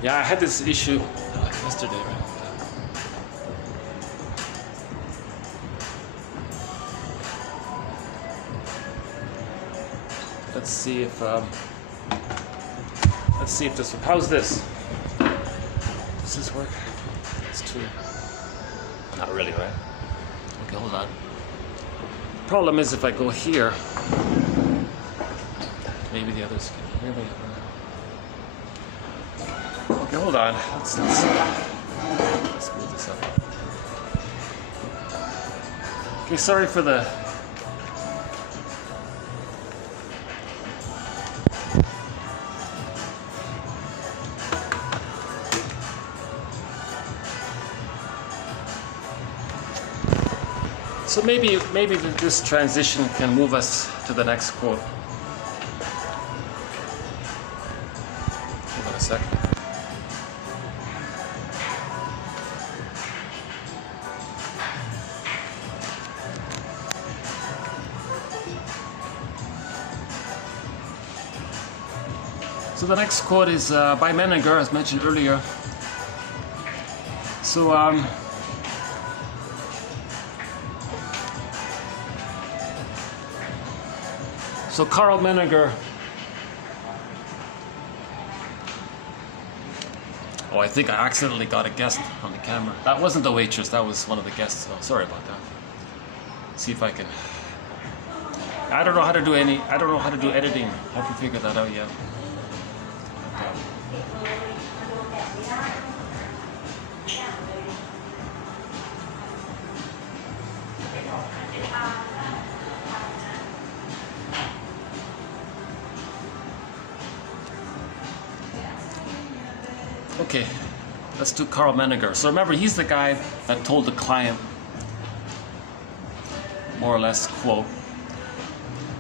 Yeah, I had this issue yesterday, right? Let's see if this. How's this? Does this work? It's too. Not really, right? Okay, hold on. Problem is, if I go here, maybe the others can hear me. Okay, hold on. Let's move this up. Okay, sorry for the. So maybe this transition can move us to the next quote. Hold on a second. So the next quote is by Menninger, as mentioned earlier. So So Carl Menninger. Oh, I think I accidentally got a guest on the camera. That wasn't the waitress. That was one of the guests. Oh, sorry about that. See if I can. I don't know how to do editing. I haven't figured that out yet. Okay, let's do Carl Menninger. So remember, he's the guy that told the client, more or less, quote,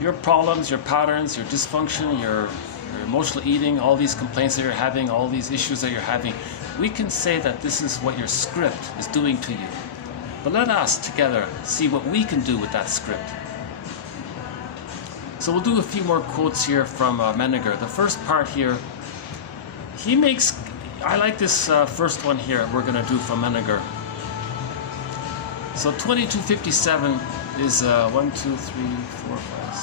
your problems, your patterns, your dysfunction, your emotional eating, all these complaints that you're having, all these issues that you're having, we can say that this is what your script is doing to you. But let us together see what we can do with that script. So we'll do a few more quotes here from Menninger. The first part here, he makes, I like this first one here we're going to do from Menninger. So 2257 is 1, 2, 3, 4, 5,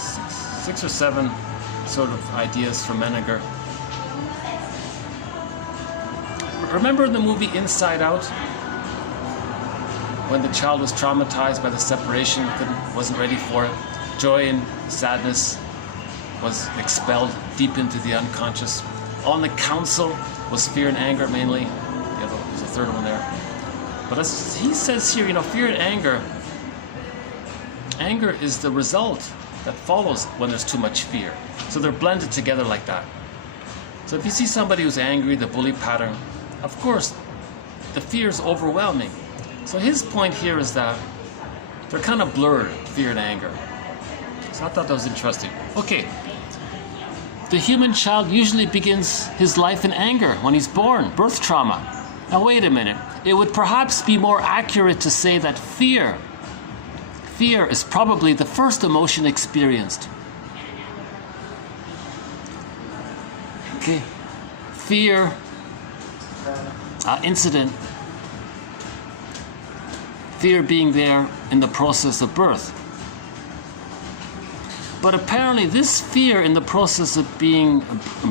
6 or 7 sort of ideas from Menninger. Remember the movie Inside Out? When the child was traumatized by the separation, wasn't ready for it. Joy and sadness was expelled deep into the unconscious. On the council was fear and anger mainly. There's a third one there. But as he says here, fear and anger is the result that follows when there's too much fear. So they're blended together like that. So if you see somebody who's angry, the bully pattern, of course, the fear is overwhelming. So his point here is that they're kind of blurred, fear and anger. So I thought that was interesting. Okay. The human child usually begins his life in anger when he's born, birth trauma. Now wait a minute. It would perhaps be more accurate to say that fear is probably the first emotion experienced. Okay. Fear, incident. Fear being there in the process of birth. But apparently this fear in the process of being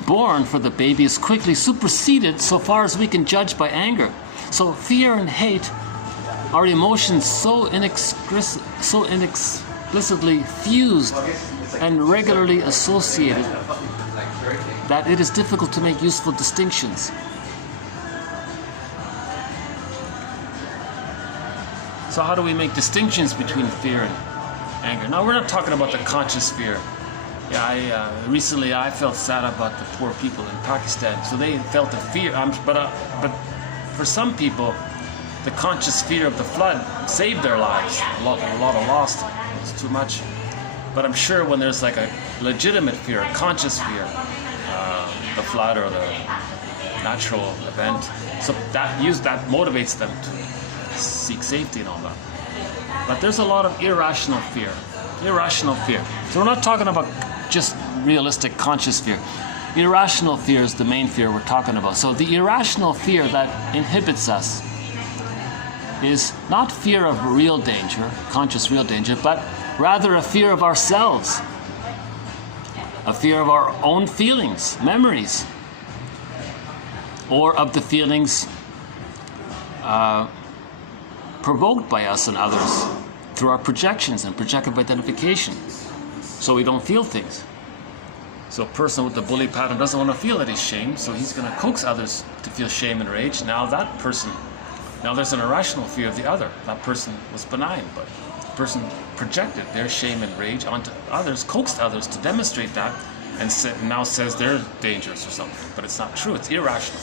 born for the baby is quickly superseded so far as we can judge by anger. So fear and hate are emotions so inexplicably fused and regularly associated that it is difficult to make useful distinctions. So how do we make distinctions between fear and anger? Now, we're not talking about the conscious fear. Yeah, recently I felt sad about the poor people in Pakistan. So they felt the fear. But for some people, the conscious fear of the flood saved their lives. A lot of lost. It was too much. But I'm sure when there's like a legitimate fear, a conscious fear, the flood or the natural event, so that motivates them to seek safety and all that. But there's a lot of irrational fear. Irrational fear. So we're not talking about just realistic conscious fear. Irrational fear is the main fear we're talking about. So the irrational fear that inhibits us is not fear of real danger, conscious real danger, but rather a fear of ourselves, a fear of our own feelings, memories, or of the feelings provoked by us and others through our projections and projective identification, so we don't feel things. So a person with the bully pattern doesn't want to feel that he's shamed, so he's going to coax others to feel shame and rage. Now there's an irrational fear of the other. That person was benign, but the person projected their shame and rage onto others, coaxed others to demonstrate that, and now says they're dangerous or something. But it's not true, it's irrational.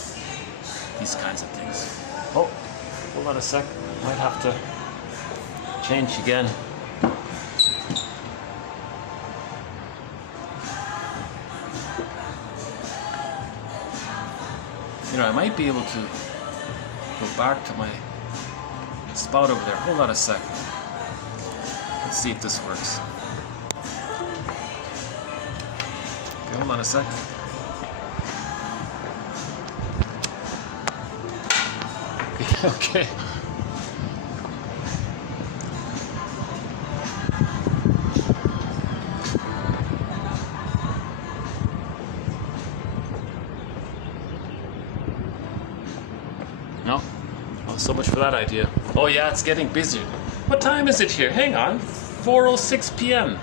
These kinds of things. Oh, hold on a sec. Might have to change again. You know, I might be able to go back to my spout over there. Hold on a sec. Let's see if this works. Okay, hold on a sec. Okay. No? Oh, so much for that idea. Oh yeah, it's getting busier. What time is it here? Hang on. 4:06 p.m.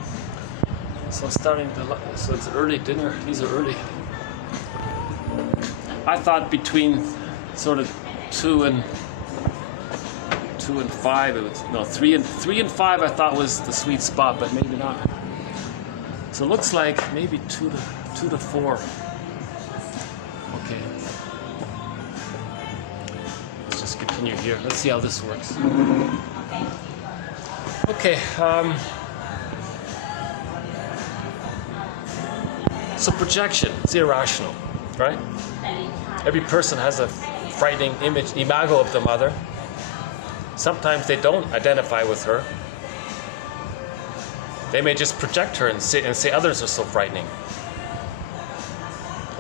So it's early dinner. These are early. I thought between sort of 2 and 5, it was, no, 3 and 5 I thought was the sweet spot, but maybe not. So it looks like maybe 2 to 4. Okay. Let's just continue here. Let's see how this works. Okay. So projection, it's irrational, right? Every person has a frightening image, imago of the mother. Sometimes they don't identify with her. They may just project her and say others are so frightening.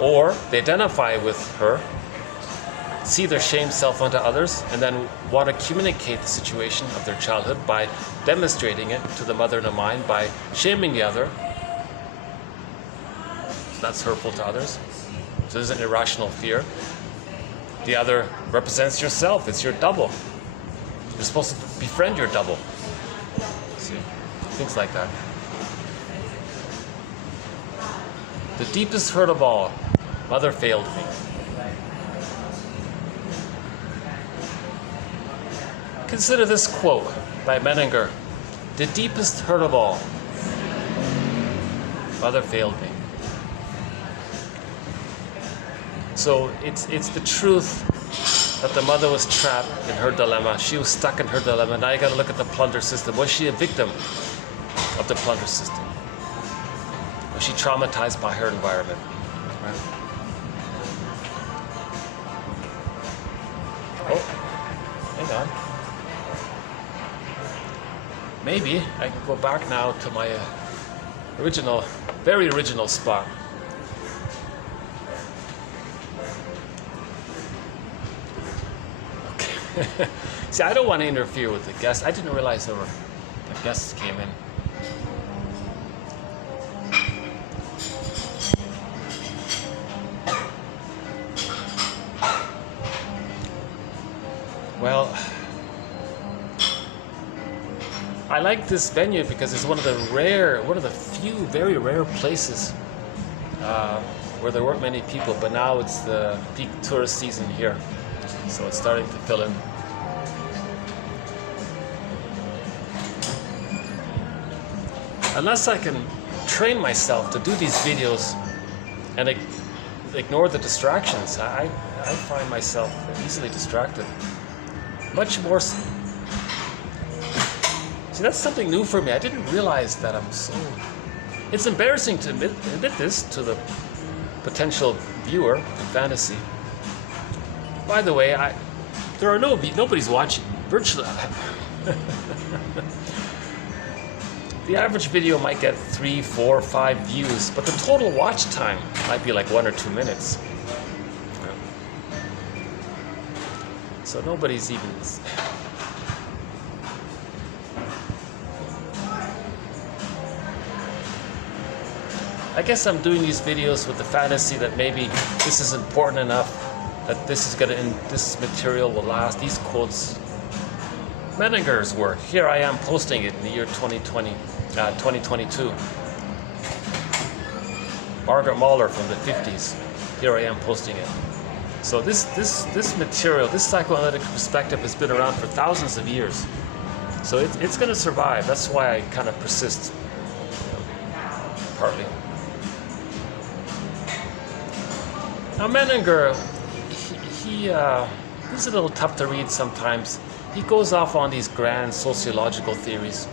Or they identify with her, see their shame self onto others, and then want to communicate the situation of their childhood by demonstrating it to the mother in the mind by shaming the other. So that's hurtful to others. So there's an irrational fear. The other represents yourself, it's your double. You're supposed to befriend your double. See? Things like that. The deepest hurt of all, mother failed me. Consider this quote by Menninger. The deepest hurt of all, mother failed me. So it's the truth that the mother was trapped in her dilemma. She was stuck in her dilemma. Now you got to look at the plunder system. Was she a victim of the plunder system? Was she traumatized by her environment? Right? Oh, hang on. Maybe I can go back now to my very original spot. See, I don't want to interfere with the guests. I didn't realize the guests came in. Well, I like this venue because it's one of the few very rare places where there weren't many people, but now it's the peak tourist season here. So it's starting to fill in. unless I can train myself to do these videos and ignore the distractions, I find myself easily distracted. Much more. See, that's something new for me. I didn't realize that I'm so. It's embarrassing to admit this to the potential viewer in fantasy. By the way, nobody's watching virtually. The average video might get 3, 4, 5 views, but the total watch time might be like 1 or 2 minutes. So nobody's even. I guess I'm doing these videos with the fantasy that maybe this is important enough that this material will last. These quotes, Menninger's work. Here I am posting it in the year 2022. Margaret Mahler from the 50s. Here I am posting it. So this material, this psychoanalytic perspective has been around for thousands of years. So it's going to survive. That's why I kind of persist, partly. Now Menninger, he's a little tough to read sometimes. He goes off on these grand sociological theories.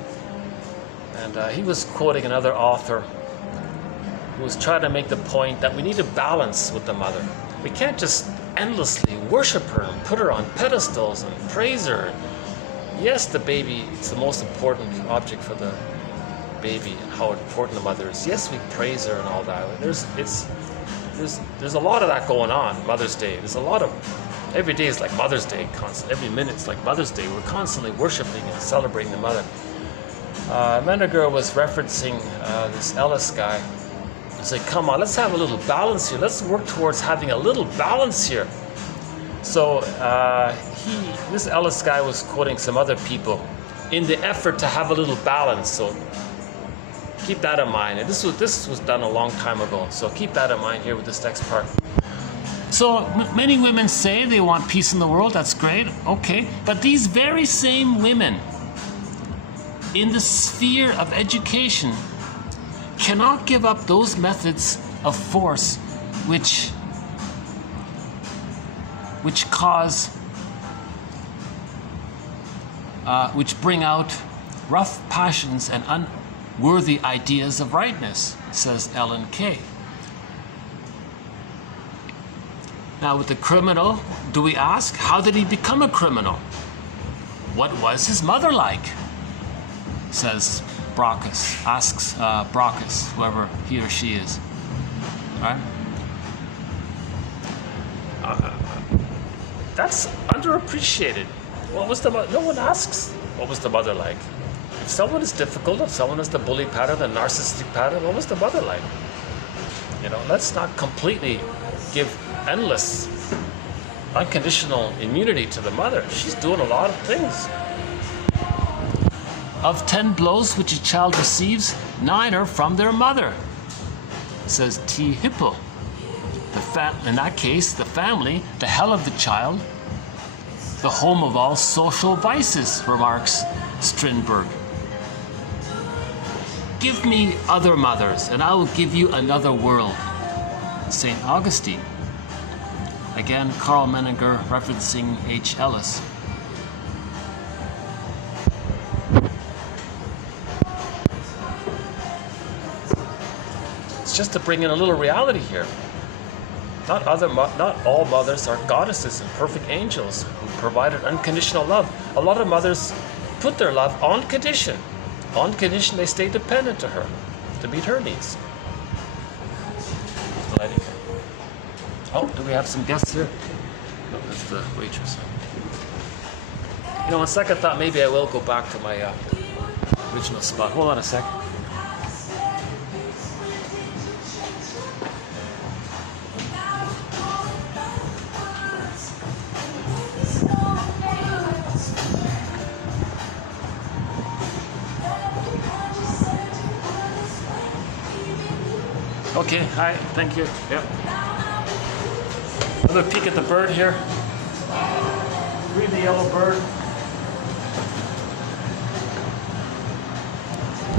And he was quoting another author who was trying to make the point that we need a balance with the mother. We can't just endlessly worship her and put her on pedestals and praise her. Yes, the baby, it's the most important object for the baby and how important the mother is. Yes, we praise her and all that. There's a lot of that going on, Mother's Day. There's a lot of, every day is like Mother's Day, every minute's like Mother's Day. We're constantly worshiping and celebrating the mother. Menninger was referencing this Ellis guy. He said, come on, let's have a little balance here. Let's work towards having a little balance here. So this Ellis guy was quoting some other people in the effort to have a little balance. So keep that in mind. And this was done a long time ago. So keep that in mind here with this next part. So many women say they want peace in the world. That's great. Okay. But these very same women in the sphere of education cannot give up those methods of force which bring out rough passions and unworthy ideas of rightness, says Ellen Kay. Now with the criminal, do we ask, how did he become a criminal? What was his mother like? Says Brockhaus, asks Brockhaus, whoever he or she is. Right? That's underappreciated. What was the mother? No one asks, what was the mother like? If someone is difficult, if someone has the bully pattern, the narcissistic pattern, what was the mother like? Let's not completely give endless, unconditional immunity to the mother. She's doing a lot of things. Of 10 blows which a child receives, 9 are from their mother, says T. Hippel. In that case, the family, the hell of the child, the home of all social vices, remarks Strindberg. Give me other mothers, and I will give you another world, St. Augustine. Again, Carl Menninger referencing H. Ellis. Just to bring in a little reality here. Not all mothers are goddesses and perfect angels who provided unconditional love. A lot of mothers put their love on condition. On condition they stay dependent to her to meet her needs. Oh, do we have some guests here? No, that's the waitress. On second thought, maybe I will go back to my original spot. Hold on a sec. Okay, hi, thank you. Yep. Another peek at the bird here. Read the yellow bird.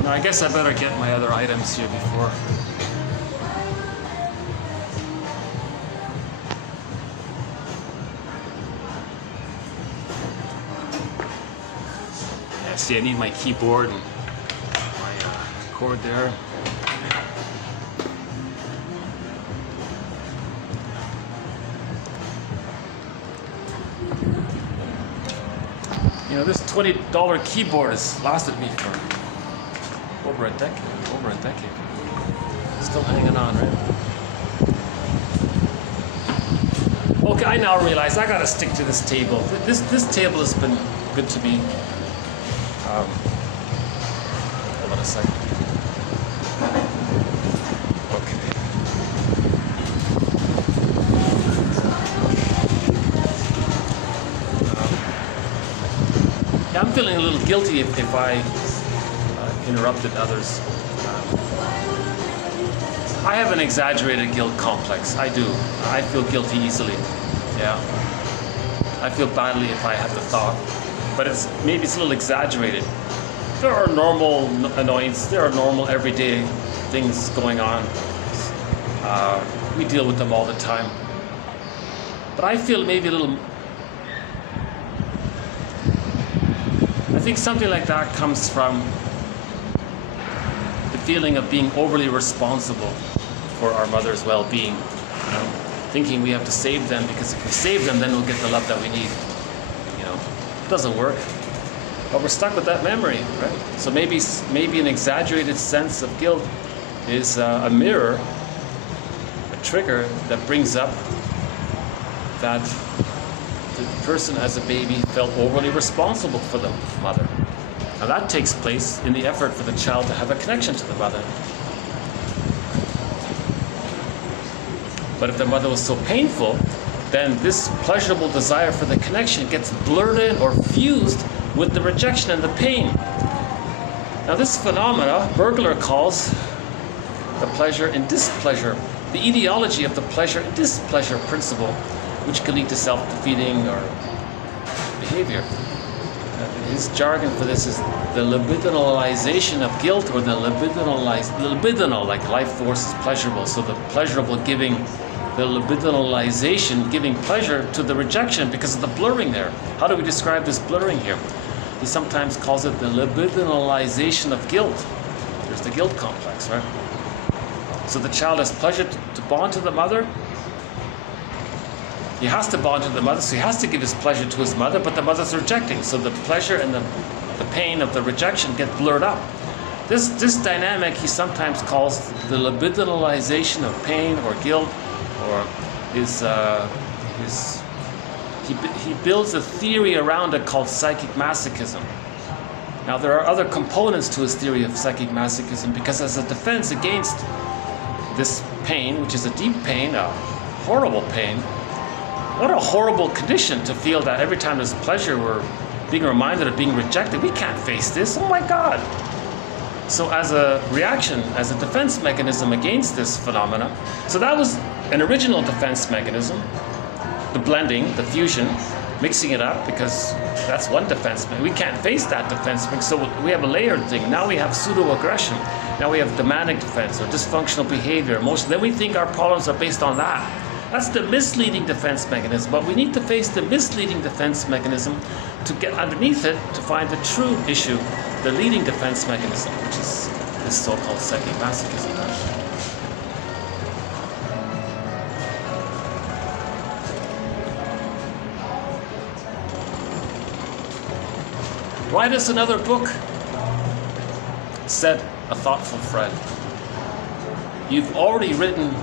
I guess I better get my other items here before. Yeah, see, I need my keyboard and my cord there. You know, this $20 keyboard has lasted me for over a decade. Still hanging on, right? Okay, I now realize I gotta stick to this table. This table has been good to me. Hold on a second. Okay. Yeah, I'm feeling a little guilty if I interrupted others. I have an exaggerated guilt complex. I do. I feel guilty easily. Yeah. I feel badly if I have the thought, but maybe it's a little exaggerated. There are normal annoyances. There are normal everyday things going on. We deal with them all the time. But I feel maybe a little. I think something like that comes from the feeling of being overly responsible for our mother's well-being. You know, thinking we have to save them because if we save them, then we'll get the love that we need. You know, it doesn't work. But we're stuck with that memory, right? So maybe an exaggerated sense of guilt is a mirror, a trigger that brings up that the person as a baby felt overly responsible for the mother. Now that takes place in the effort for the child to have a connection to the mother. But if the mother was so painful, then this pleasurable desire for the connection gets blurred in or fused with the rejection and the pain. Now this phenomena, Bergler calls the pleasure and displeasure, the etiology of the pleasure and displeasure principle, which can lead to self-defeating or behavior. His jargon for this is the libidinalization of guilt, or the libidinal, like life force is pleasurable, so the pleasurable giving, the libidinalization giving pleasure to the rejection because of the blurring there. How do we describe this blurring here? He sometimes calls it the libidinalization of guilt. There's the guilt complex, right? So the child has pleasure to bond to the mother. He has to bond to the mother, so he has to give his pleasure to his mother, but the mother's rejecting. So the pleasure and the pain of the rejection get blurred up. This dynamic he sometimes calls the libidinalization of pain or guilt, or he builds a theory around it called psychic masochism. Now there are other components to his theory of psychic masochism, because as a defense against this pain, which is a deep pain, a horrible pain, what a horrible condition to feel that every time there's pleasure we're being reminded of being rejected. We can't face this, oh my God. So as a reaction, as a defense mechanism against this phenomena, so that was an original defense mechanism, the blending, the fusion, mixing it up, because that's one defense mechanism. We can't face that defense mechanism, so we have a layered thing. Now we have pseudo-aggression. Now we have demanding defense or dysfunctional behavior, emotion. Then we think our problems are based on that. That's the misleading defense mechanism, but we need to face the misleading defense mechanism to get underneath it to find the true issue, the leading defense mechanism, which is this so-called psychic masochism. Write us another book, said a thoughtful friend. You've already written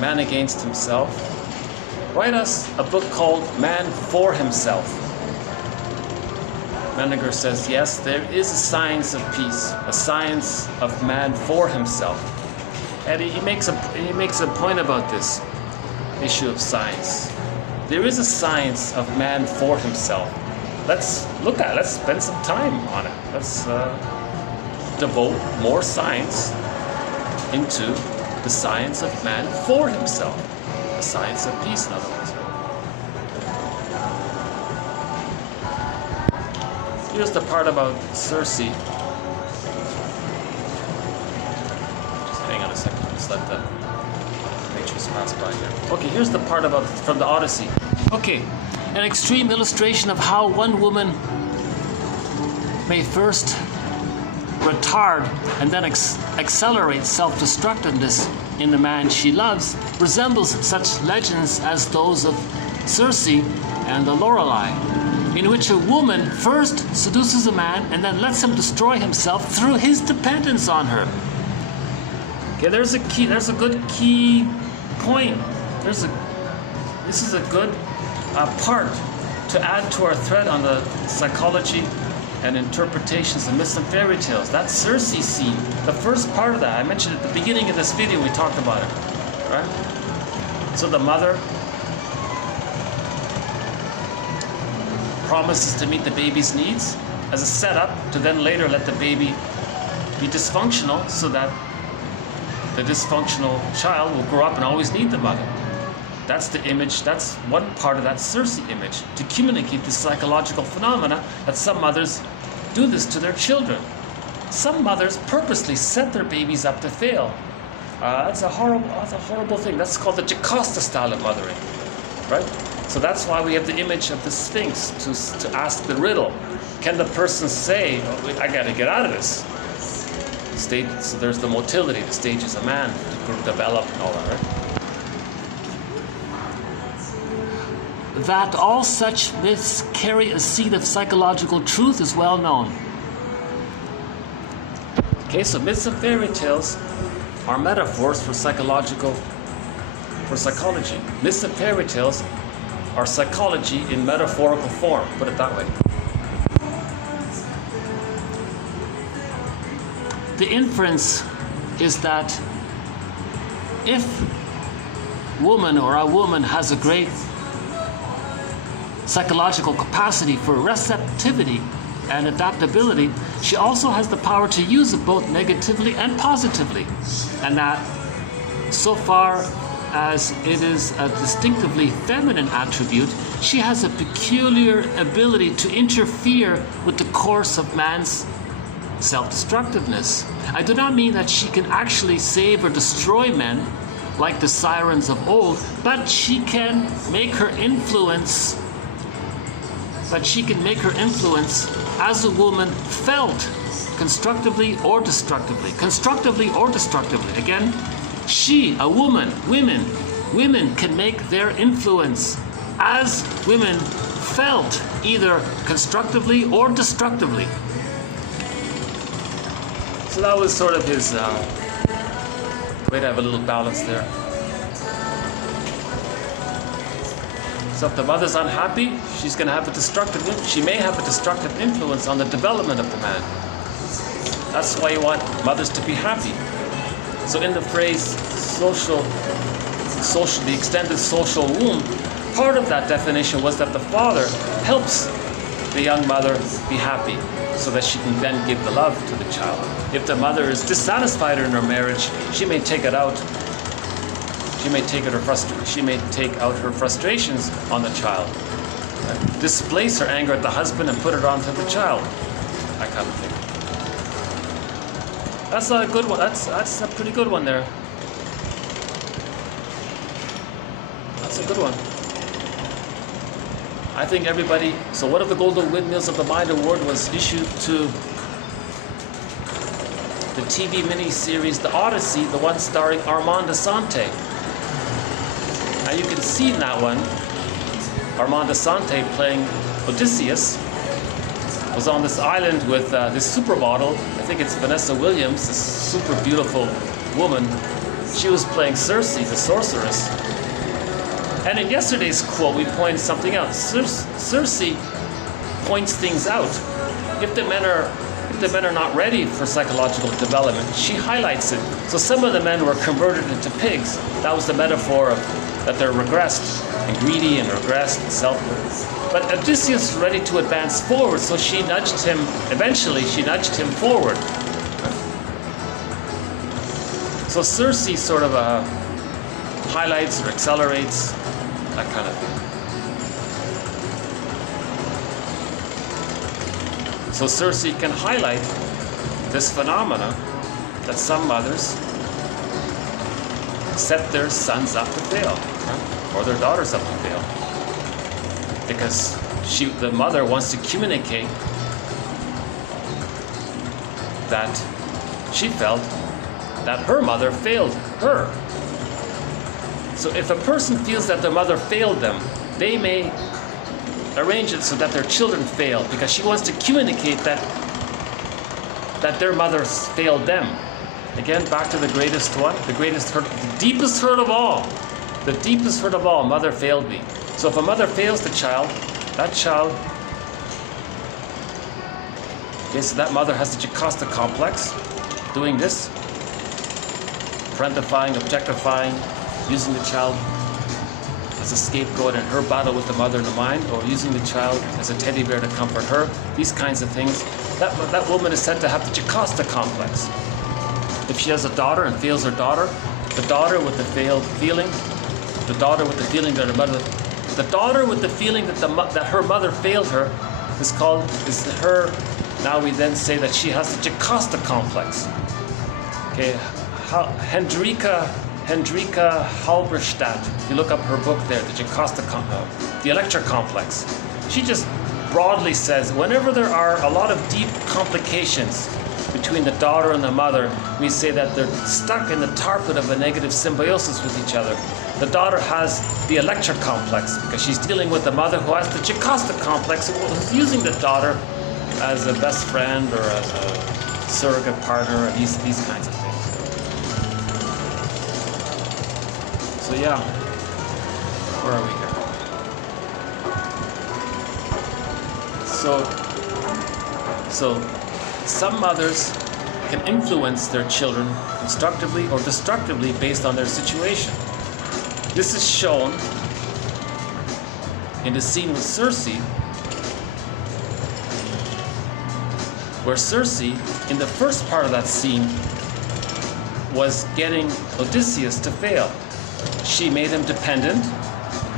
Man Against Himself. Write us a book called Man for Himself. Menninger says, yes, there is a science of peace, a science of man for himself. And he makes a point about this issue of science. There is a science of man for himself. Let's look at it. Let's spend some time on it. Let's devote more science into the science of man for himself, a science of peace, in other words. Here's the part about Circe. just let the pictures pass by here. Okay, here's the part about from the Odyssey. Okay, an extreme illustration of how one woman may first retard and then accelerate self-destructiveness in the man she loves resembles such legends as those of Circe and the Lorelei, in which a woman first seduces a man and then lets him destroy himself through his dependence on her. Okay, there's a good key point. This is a good part to add to our thread on the psychology and interpretations of myths and fairy tales. That Circe scene, the first part of that, I mentioned at the beginning of this video, we talked about it, right? So the mother promises to meet the baby's needs as a setup to then later let the baby be dysfunctional so that the dysfunctional child will grow up and always need the mother. That's the image, that's one part of that Circe image, to communicate the psychological phenomena that some mothers do this to their children. Some mothers purposely set their babies up to fail. That's a horrible thing. That's called the Jocasta style of mothering, right? So that's why we have the image of the Sphinx to ask the riddle. Can the person say, oh, I gotta get out of this? So there's the motility, the stages of man to develop and all that, right? That all such myths carry a seed of psychological truth is well known. Okay, so myths and fairy tales are metaphors for psychology. Myths and fairy tales are psychology in metaphorical form, put it that way. The inference is that if a woman has a great psychological capacity for receptivity and adaptability, she also has the power to use it both negatively and positively. And that so far as it is a distinctively feminine attribute, she has a peculiar ability to interfere with the course of man's self-destructiveness. I do not mean that she can actually save or destroy men like the sirens of old, but she can make her influence as a woman felt constructively or destructively. Again, women can make their influence as women felt either constructively or destructively. So that was sort of his way to have a little balance there. So if the mother's unhappy, she may have a destructive influence on the development of the man. That's why you want mothers to be happy. So in the phrase the extended social womb, part of that definition was that the father helps the young mother be happy so that she can then give the love to the child. If the mother is dissatisfied in her marriage, she may take out her frustrations on the child, displace her anger at the husband and put it onto the child, that kind of thing. That's a good one. That's a pretty good one there. That's a good one. I think everybody. So one of the Golden Windmills of the Mind Award was issued to the TV miniseries The Odyssey, the one starring Armand Assante. Now you can see in that one, Armand Assante playing Odysseus was on this island with this supermodel. I think it's Vanessa Williams, this super beautiful woman. She was playing Circe, the sorceress. And in yesterday's quote, we pointed something out. Circe points things out. If the men are not ready for psychological development, she highlights it. So some of the men were converted into pigs. That was the metaphor of that they're regressed and greedy and regressed and self-willed. But Odysseus was ready to advance forward, so eventually she nudged him forward. So Circe sort of highlights or accelerates, that kind of thing. So Circe can highlight this phenomena that some mothers set their sons up to fail, right? Or their daughters up to fail. Because the mother wants to communicate that she felt that her mother failed her. So if a person feels that their mother failed them, they may arrange it so that their children fail, because she wants to communicate that their mother failed them. Again, back to the greatest one, the greatest hurt, the deepest hurt of all. The deepest hurt of all, mother failed me. So if a mother fails the child, that child, okay, so that mother has the Jocasta complex, doing this, parentifying, objectifying, using the child as a scapegoat in her battle with the mother in the mind, or using the child as a teddy bear to comfort her, these kinds of things. That woman is said to have the Jocasta complex. If she has a daughter and fails her daughter, the daughter with the failed feeling, the daughter with the feeling that her mother, the daughter with the feeling that her mother failed her, is her. Now we then say that she has the Jocasta complex. Okay, Hendrika Halberstadt, if you look up her book there, the Jocasta the Electra complex, she just broadly says whenever there are a lot of deep complications between the daughter and the mother, we say that they're stuck in the tarpon of a negative symbiosis with each other. The daughter has the Electra complex because she's dealing with the mother who has the Jocasta complex, who's using the daughter as a best friend or as a surrogate partner, and these kinds of things. So yeah, where are we here? So some mothers can influence their children constructively or destructively based on their situation. This is shown in the scene with Circe, where Circe, in the first part of that scene, was getting Odysseus to fail. She made him dependent.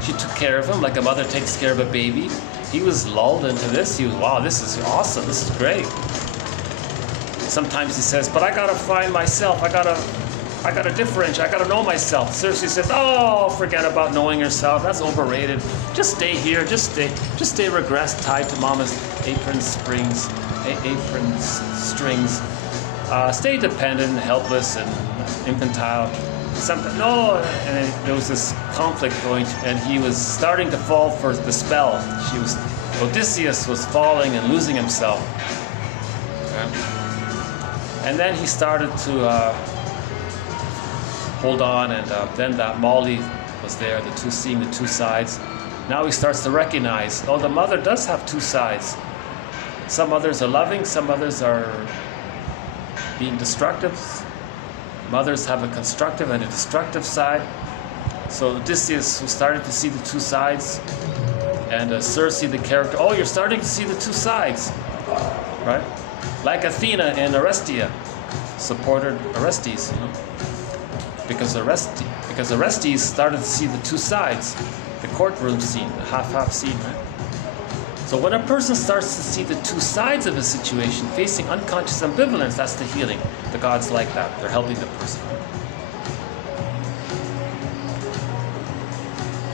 She took care of him like a mother takes care of a baby. He was lulled into this. He was, wow, this is awesome. This is great. Sometimes he says, but I gotta find myself. I gotta differentiate. I gotta know myself. Circe says, oh, forget about knowing yourself. That's overrated. Just stay here. Just stay regressed, tied to mama's apron strings. Stay dependent and helpless and infantile. No, and there was this conflict going, and he was starting to fall for the spell. Odysseus was falling and losing himself. Okay. And then he started to hold on, and then that Molly was there, seeing the two sides. Now he starts to recognize, oh, the mother does have two sides. Some others are loving, some others are being destructive. Mothers have a constructive and a destructive side. So Odysseus was starting to see the two sides, and Circe, the character, oh, you're starting to see the two sides, right? Like Athena and Orestes supported Orestes, because Orestes started to see the two sides, the courtroom scene, the half scene, right? So when a person starts to see the two sides of a situation, facing unconscious ambivalence, that's the healing. The gods like that. They're helping the person.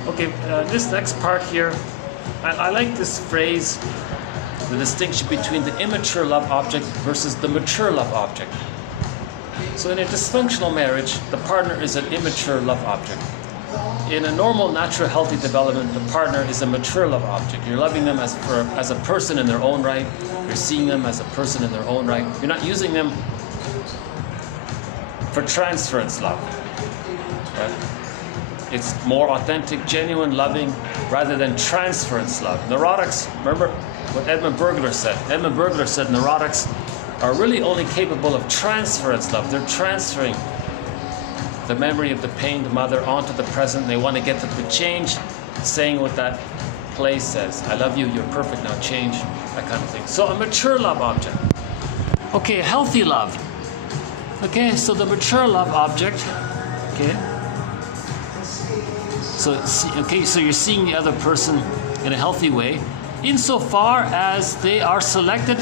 Okay, this next part here, I like this phrase, the distinction between the immature love object versus the mature love object. So in a dysfunctional marriage, the partner is an immature love object. In a normal, natural, healthy development, the partner is a mature love object. You're loving them as a person in their own right. You're seeing them as a person in their own right. You're not using them for transference love. Right? It's more authentic, genuine loving rather than transference love. Neurotics, remember what Edmund Burglar said? Edmund Burglar said neurotics are really only capable of transference love. They're transferring the memory of the pained mother onto the present. They want to get to the change, saying what that play says. I love you, you're perfect, now change, that kind of thing. So a mature love object. Okay, a healthy love. Okay, so the mature love object, okay. So you're seeing the other person in a healthy way, insofar as they are selected,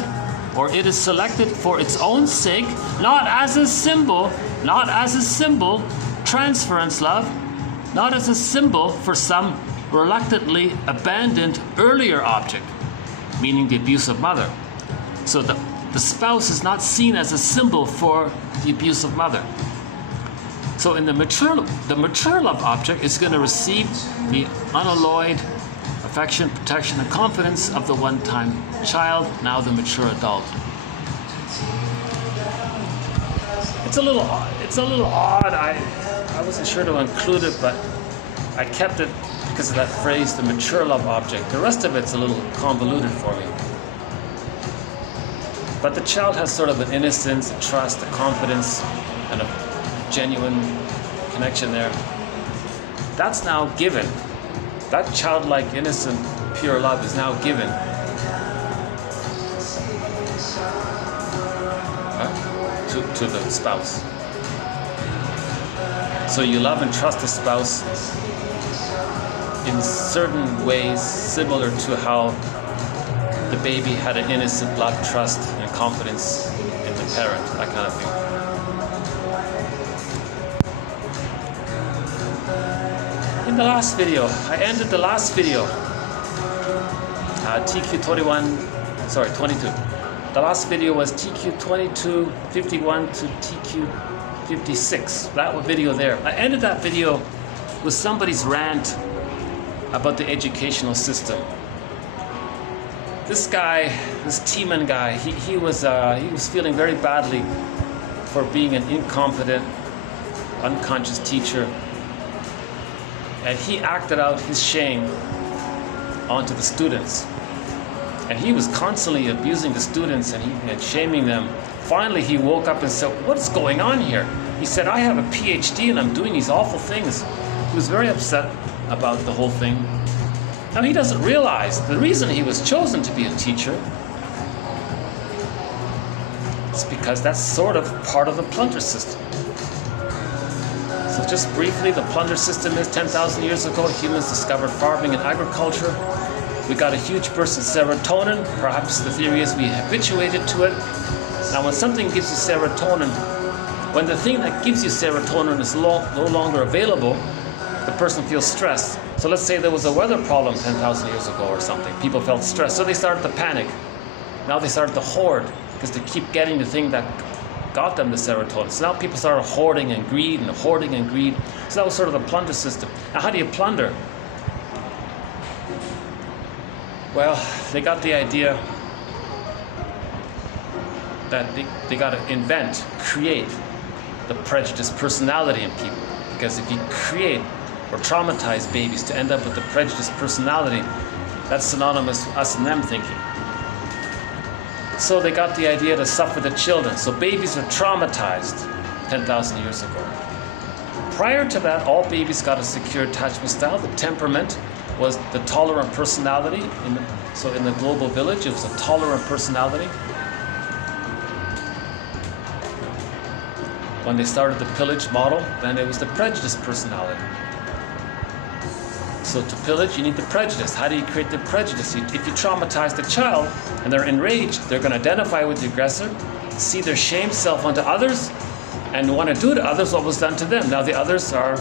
or it is selected for its own sake, not as a symbol transference love, not as a symbol for some reluctantly abandoned earlier object, meaning the abusive mother. So the spouse is not seen as a symbol for the abusive mother. So in the mature love object is going to receive the unalloyed affection, protection, and confidence of the one-time child, now the mature adult. It's a little odd. I wasn't sure to include it, but I kept it because of that phrase, the mature love object. The rest of it's a little convoluted for me. But the child has sort of an innocence, a trust, a confidence, and a genuine connection there. That's now given. That childlike, innocent, pure love is now given to the spouse. So you love and trust the spouse in certain ways similar to how the baby had an innocent love, trust, and confidence in the parent, that kind of thing. In the last video, I ended the last video, TQ 22. The last video was TQ 22, 51 to TQ 56. That video there. I ended that video with somebody's rant about the educational system. This guy, this Tiemann guy, he was feeling very badly for being an incompetent, unconscious teacher, and he acted out his shame onto the students. And he was constantly abusing the students and shaming them. Finally, he woke up and said, "What's going on here?" He said, "I have a PhD and I'm doing these awful things." He was very upset about the whole thing. Now, he doesn't realize the reason he was chosen to be a teacher is because that's sort of part of the plunder system. So just briefly, the plunder system is 10,000 years ago, humans discovered farming and agriculture. We got a huge burst of serotonin. Perhaps the theory is we habituated to it. Now, when something gives you serotonin, when the thing that gives you serotonin is no longer available, the person feels stressed. So let's say there was a weather problem 10,000 years ago or something. People felt stressed, so they started to panic. Now they started to hoard because they keep getting the thing that got them the serotonin. So now people started hoarding and greed and hoarding and greed. So that was sort of the plunder system. Now, how do you plunder? Well, they got the idea that they got to invent, create the prejudiced personality in people. Because if you create or traumatize babies to end up with the prejudiced personality, that's synonymous with us and them thinking. So they got the idea to suffer the children. So babies are traumatized 10,000 years ago. Prior to that, all babies got a secure attachment style. The temperament was the tolerant personality. So in the global village, it was a tolerant personality. When they started the pillage model, then it was the prejudiced personality. So to pillage, you need the prejudice. How do you create the prejudice? If you traumatize the child and they're enraged, they're going to identify with the aggressor, see their shame self onto others, and want to do to others what was done to them. Now the others are,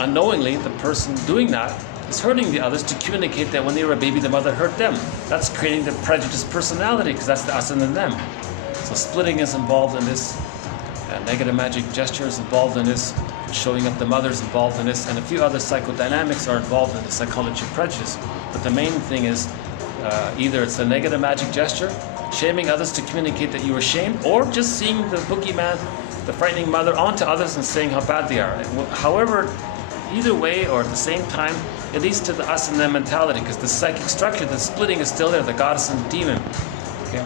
unknowingly, the person doing that is hurting the others to communicate that when they were a baby, the mother hurt them. That's creating the prejudiced personality, because that's the us and the them. So splitting is involved in this. Negative magic gesture is involved in this. Showing up the mother is involved in this. And a few other psychodynamics are involved in the psychology of prejudice. But the main thing is either it's a negative magic gesture, shaming others to communicate that you were shamed, or just seeing the boogeyman, the frightening mother, onto others and saying how bad they are. However, either way or at the same time, it leads to the us and them mentality, because the psychic structure, the splitting is still there, the goddess and the demon. Okay?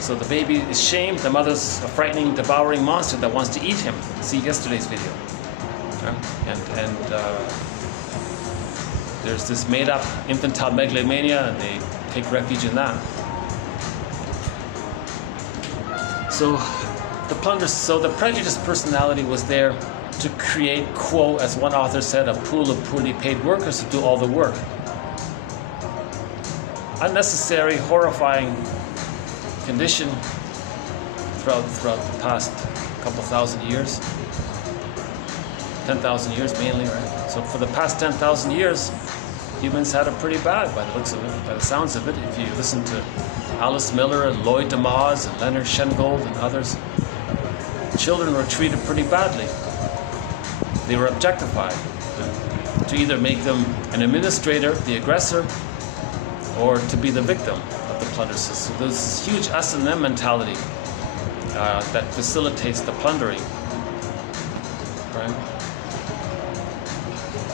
So the baby is shamed, the mother's a frightening, devouring monster that wants to eat him. See yesterday's video. And there's this made-up infantile megalomania, and they take refuge in that. So the prejudiced personality was there to create, quote, as one author said, a pool of poorly paid workers to do all the work. Unnecessary, horrifying condition throughout the past couple thousand years. 10,000 years mainly, right? So for the past 10,000 years, humans had it pretty bad by the looks of it, by the sounds of it. If you listen to Alice Miller and Lloyd DeMause and Leonard Shengold and others, children were treated pretty badly. They were objectified to either make them an administrator, the aggressor, or to be the victim of the plunder system. There's this huge us and them mentality that facilitates the plundering. Right?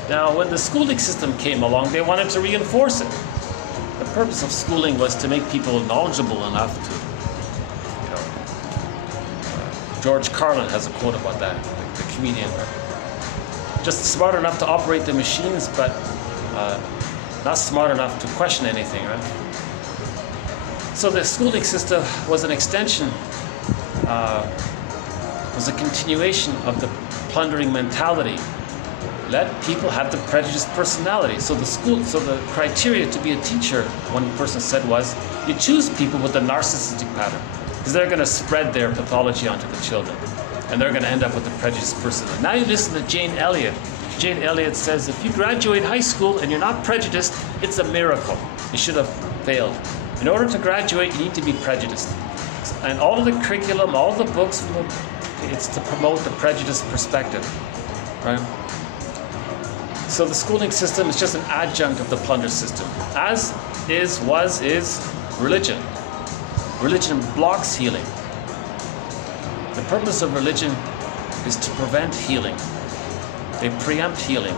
Now, when the schooling system came along, they wanted to reinforce it. The purpose of schooling was to make people knowledgeable enough to, George Carlin has a quote about that, the comedian. Just smart enough to operate the machines, but not smart enough to question anything, right? So the schooling system was an extension, was a continuation of the plundering mentality. Let people have the prejudiced personality. So the criteria to be a teacher, one person said, was you choose people with a narcissistic pattern, because they're going to spread their pathology onto the children, and they're going to end up with a prejudiced personality. Now you listen to Jane Elliott. Jane Elliott says, if you graduate high school and you're not prejudiced, it's a miracle. You should have failed. In order to graduate, you need to be prejudiced. And all of the curriculum, all the books, it's to promote the prejudiced perspective, right? So the schooling system is just an adjunct of the plunder system. As is, was, is religion. Religion blocks healing. The purpose of religion is to prevent healing. They preempt healing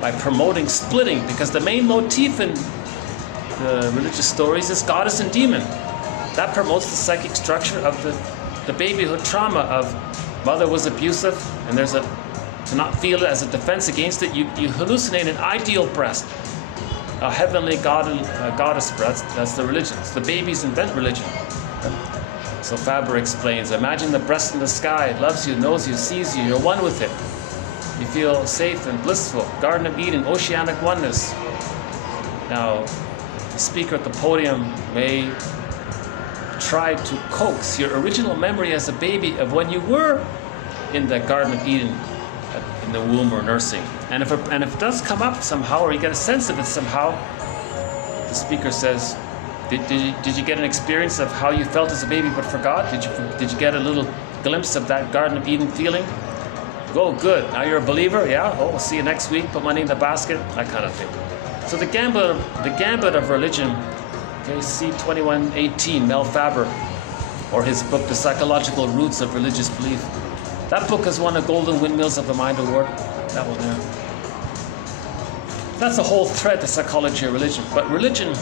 by promoting splitting, because the main motif in the religious stories is goddess and demon. That promotes the psychic structure of the babyhood trauma of mother was abusive, and there's to not feel it as a defense against it, you hallucinate an ideal breast, a heavenly goddess breast. That's the religion. The babies invent religion. So Faber explains, imagine the breast in the sky. It loves you, knows you, sees you. You're one with it. You feel safe and blissful. Garden of Eden, oceanic oneness. Now, the speaker at the podium may try to coax your original memory as a baby of when you were in the Garden of Eden, in the womb or nursing. And if it does come up somehow, or you get a sense of it somehow, the speaker says, did you get an experience of how you felt as a baby but forgot? Did you get a little glimpse of that Garden of Eden feeling? Oh, good. Now you're a believer? Yeah? Oh, we'll see you next week. Put money in the basket. That kind of thing. So the gambit of religion, okay, C2118, Mel Faber, or his book, The Psychological Roots of Religious Belief. That book has won a Golden Windmills of the Mind Award. That one there. That's a whole thread, the psychology of religion. But religion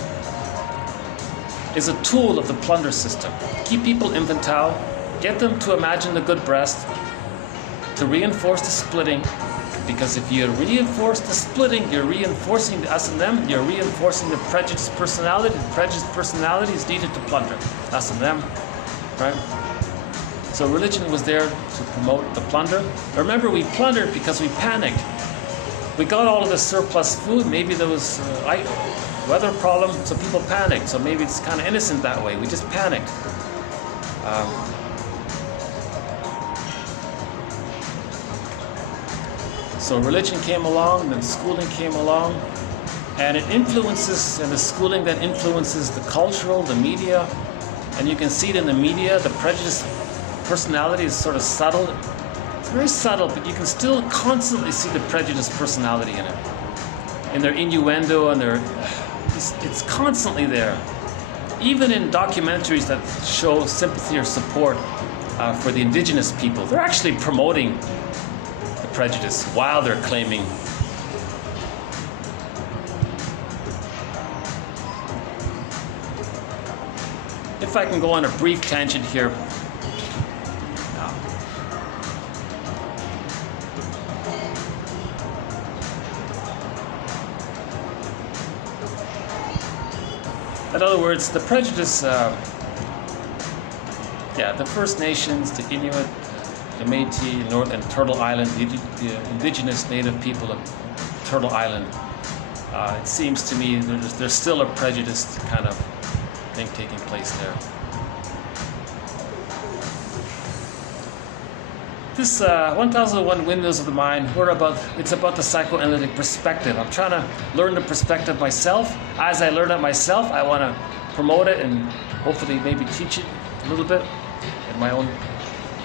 is a tool of the plunder system. Keep people infantile, get them to imagine the good breast, to reinforce the splitting, because if you reinforce the splitting, you're reinforcing the us and them, you're reinforcing the prejudiced personality. The prejudiced personality is needed to plunder us and them, right? So religion was there to promote the plunder. Remember, we plundered because we panicked. We got all of the surplus food. Maybe there was weather problem, so people panicked. So maybe it's kind of innocent that way. We just panicked. So religion came along, and then schooling came along, and it influences, and the schooling that influences the cultural, the media, and you can see it in the media. The prejudiced personality is sort of subtle. It's very subtle, but you can still constantly see the prejudiced personality in it, in their innuendo, and it's constantly there. Even in documentaries that show sympathy or support for the indigenous people, they're actually promoting the prejudice while they're claiming. If I can go on a brief tangent here. In other words, the prejudice, the First Nations, the Inuit, the Métis, North and Turtle Island, the indigenous native people of Turtle Island, it seems to me there's still a prejudiced kind of thing taking place there. This 1001 Windmills of the Mind, it's about the psychoanalytic perspective. I'm trying to learn the perspective myself. As I learn it myself, I want to promote it and hopefully maybe teach it a little bit in my own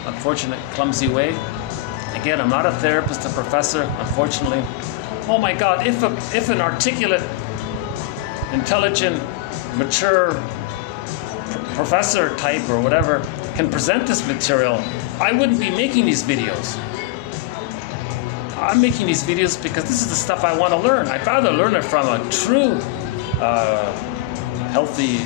unfortunate, clumsy way. Again, I'm not a therapist, a professor, unfortunately. Oh my God, if an articulate, intelligent, mature professor type or whatever can present this material, I wouldn't be making these videos. I'm making these videos because this is the stuff I want to learn. I'd rather learn it from a true, healthy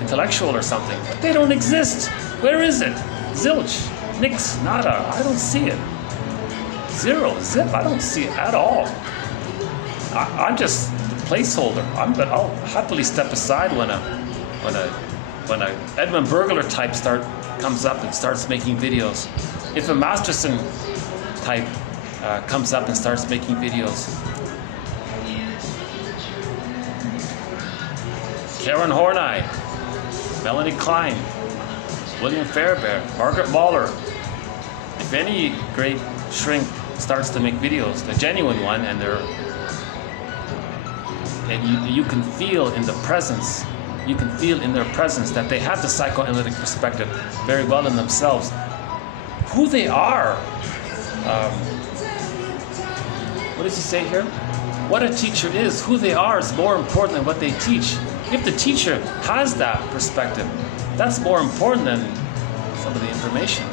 intellectual or something. But they don't exist. Where is it? Zilch, nix, nada. I don't see it. Zero, zip. I don't see it at all. I'm just the placeholder. I'll happily step aside when a Edmund Burglar type comes up and starts making videos. If a Masterson type comes up and starts making videos. Karen Horney, Melanie Klein, William Fairbairn, Margaret Waller. If any great shrink starts to make videos, a genuine one, and you can feel in the presence. You can feel in their presence that they have the psychoanalytic perspective very well in themselves. Who they are. What does he say here? What a teacher is, who they are is more important than what they teach. If the teacher has that perspective, that's more important than some of the information.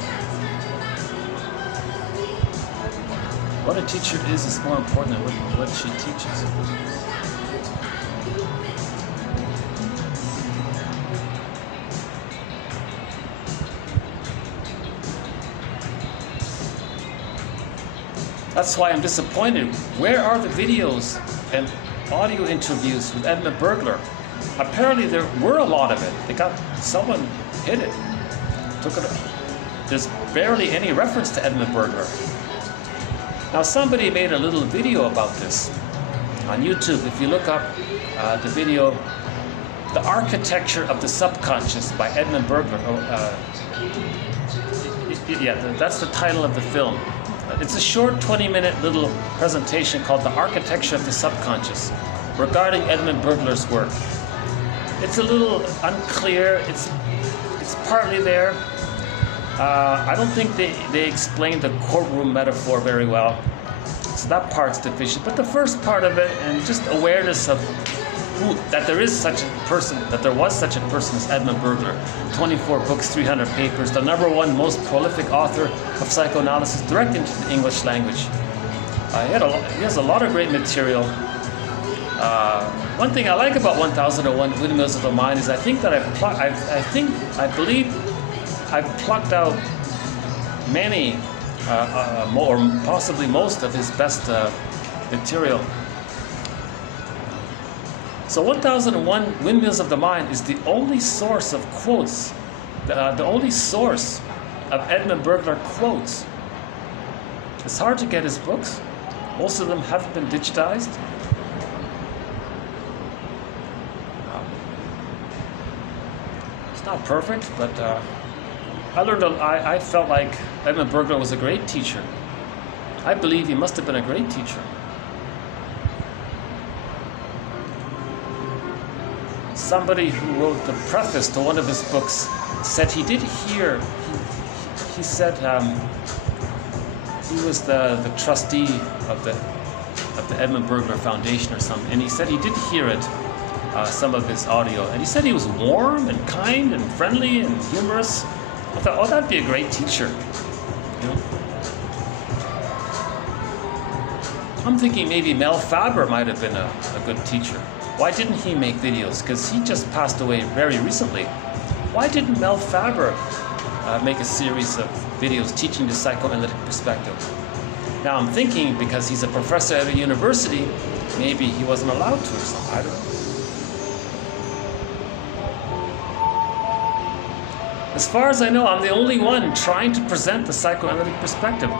What a teacher is more important than what she teaches. That's why I'm disappointed. Where are the videos and audio interviews with Edmund Burglar? Apparently there were a lot of it. Someone hid it. Took it. There's barely any reference to Edmund Burglar. Now somebody made a little video about this on YouTube. If you look up the video, The Architecture of the Subconscious by Edmund Burglar. That's the title of the film. It's a short 20-minute little presentation called The Architecture of the Subconscious regarding Edmund Burglar's work. It's a little unclear. It's partly there. I don't think they explained the courtroom metaphor very well. So that part's deficient. But the first part of it, and just awareness of that there is such a person, that there was such a person as Edmund Burglar. 24 books, 300 papers, the #1 most prolific author of psychoanalysis direct into the English language. He has a lot of great material. One thing I like about 1001 Windmills of the Mind is I believe I've plucked out many, or possibly most of his best material. So 1001 Windmills of the Mind is the only source of quotes, the only source of Edmund Burglar quotes. It's hard to get his books. Most of them haven't been digitized. It's not perfect, but I felt like Edmund Burglar was a great teacher. I believe he must have been a great teacher. Somebody who wrote the preface to one of his books said he did hear. He said he was the trustee of the Edmund Burglar Foundation or something, and he said he did hear it, some of his audio, and he said he was warm and kind and friendly and humorous. I thought, oh, that'd be a great teacher. You know? I'm thinking maybe Mel Faber might have been a good teacher. Why didn't he make videos? Because he just passed away very recently. Why didn't Mel Faber make a series of videos teaching the psychoanalytic perspective? Now I'm thinking because he's a professor at a university, maybe he wasn't allowed to or something. I don't know. As far as I know, I'm the only one trying to present the psychoanalytic perspective.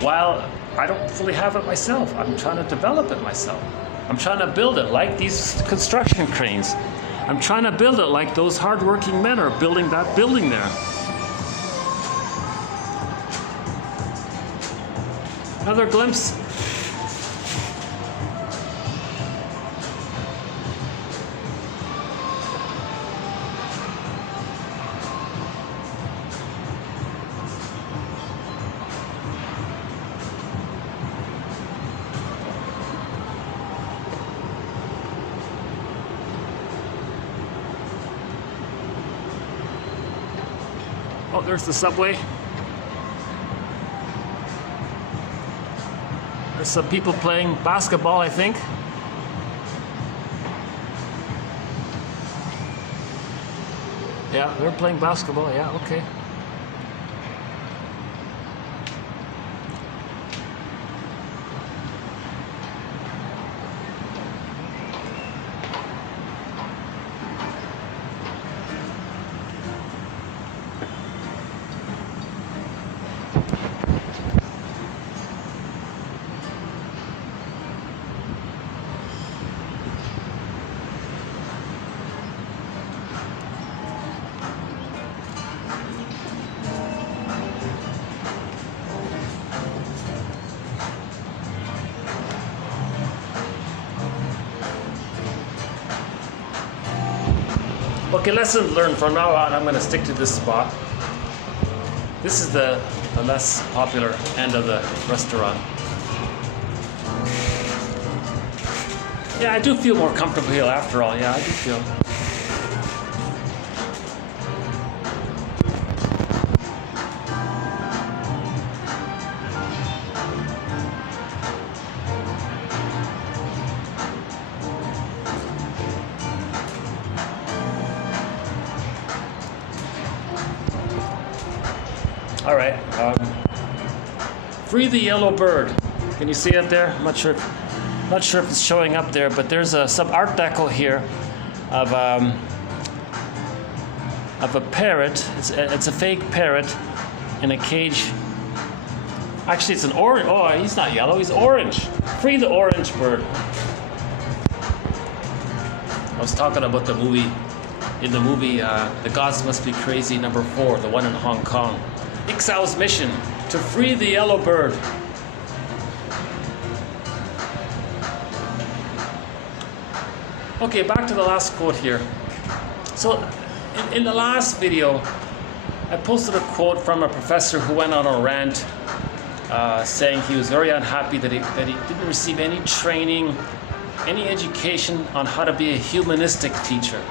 While I don't fully have it myself, I'm trying to develop it myself. I'm trying to build it like these construction cranes. I'm trying to build it like those hardworking men are building that building there. Another glimpse. Oh, there's the subway. There's some people playing basketball, I think. Yeah, they're playing basketball. Yeah, okay. Okay, lesson learned. From now on, I'm going to stick to this spot. This is the less popular end of the restaurant. Yeah, I do feel more comfortable here after all. Yeah, I do feel. All right. Free the yellow bird. Can you see it there? I'm not sure if it's showing up there, but there's some Art Deco here of a parrot. It's a fake parrot in a cage. Actually, it's an orange. Oh, he's not yellow. He's orange. Free the orange bird. I was talking about the movie. In the movie, The Gods Must Be Crazy #4, the one in Hong Kong. Ixao's mission, to free the yellow bird. Okay, back to the last quote here. So, in the last video, I posted a quote from a professor who went on a rant saying he was very unhappy that he didn't receive any training, any education on how to be a humanistic teacher.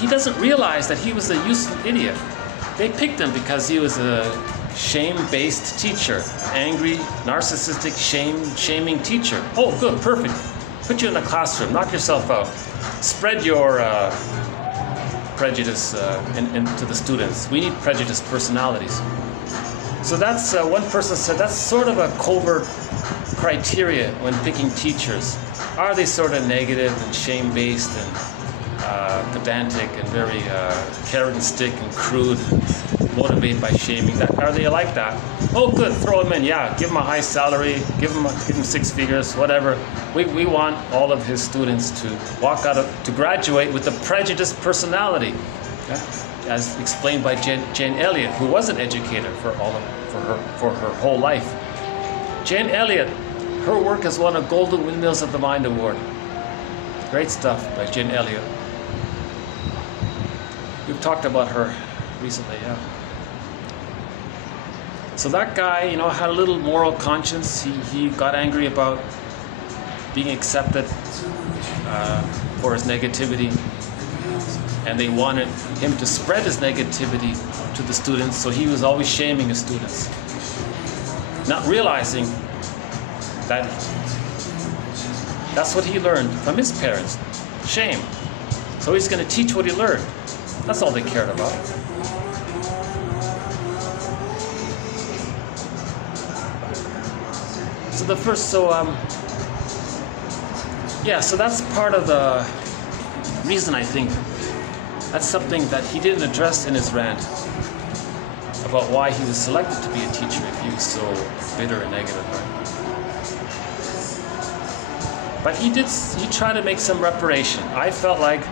He doesn't realize that he was a useful idiot. They picked him because he was a shame-based teacher, angry, narcissistic, shaming teacher. Oh, good, perfect. Put you in the classroom, knock yourself out. Spread your prejudice into the students. We need prejudiced personalities. So that's, one person said, that's sort of a covert criteria when picking teachers. Are they sort of negative and shame-based and pedantic and very carrot and stick and crude, motivated by shaming? Are they like that? Oh, good, throw them in. Yeah, give them a high salary, give them 6 figures, whatever. We want all of his students to to graduate with a prejudiced personality, as explained by Jane Elliott, who was an educator for her whole life. Jane Elliott, her work has won a Golden Windmills of the Mind Award. Great stuff by Jane Elliott. We've talked about her recently, yeah. So that guy, had a little moral conscience. He got angry about being accepted for his negativity, and they wanted him to spread his negativity to the students, so he was always shaming his students, not realizing that that's what he learned from his parents, shame. So he's going to teach what he learned. That's all they cared about. So that's part of the reason, I think. That's something that he didn't address in his rant about why he was selected to be a teacher if he was so bitter and negative. But he tried to make some reparation. I felt like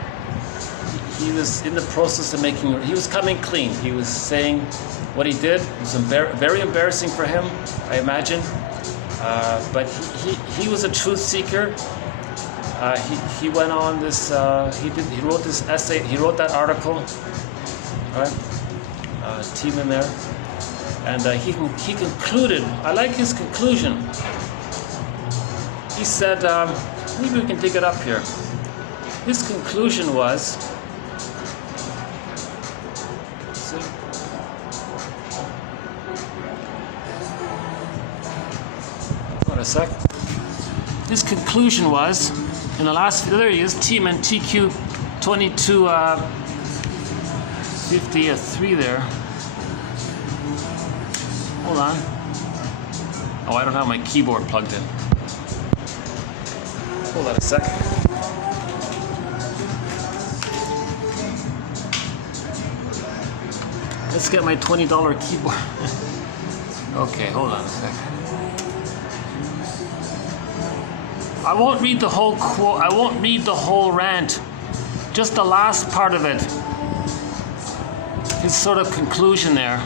he was in the process of making. He was coming clean. He was saying what he did. It was very embarrassing for him, I imagine. But he was a truth seeker. He went on this. He wrote this essay. He wrote that article. Right, team in there, and he concluded. I like his conclusion. He said, maybe we can dig it up here. His conclusion was. See? Hold on a sec. His conclusion was, in the last, there he is, team and TQ 22. 53 there. Hold on. Oh, I don't have my keyboard plugged in. Hold on a sec. Let's get my $20 keyboard. Okay, hold on a sec. I won't read the whole quote. I won't read the whole rant. Just the last part of it. His sort of conclusion there.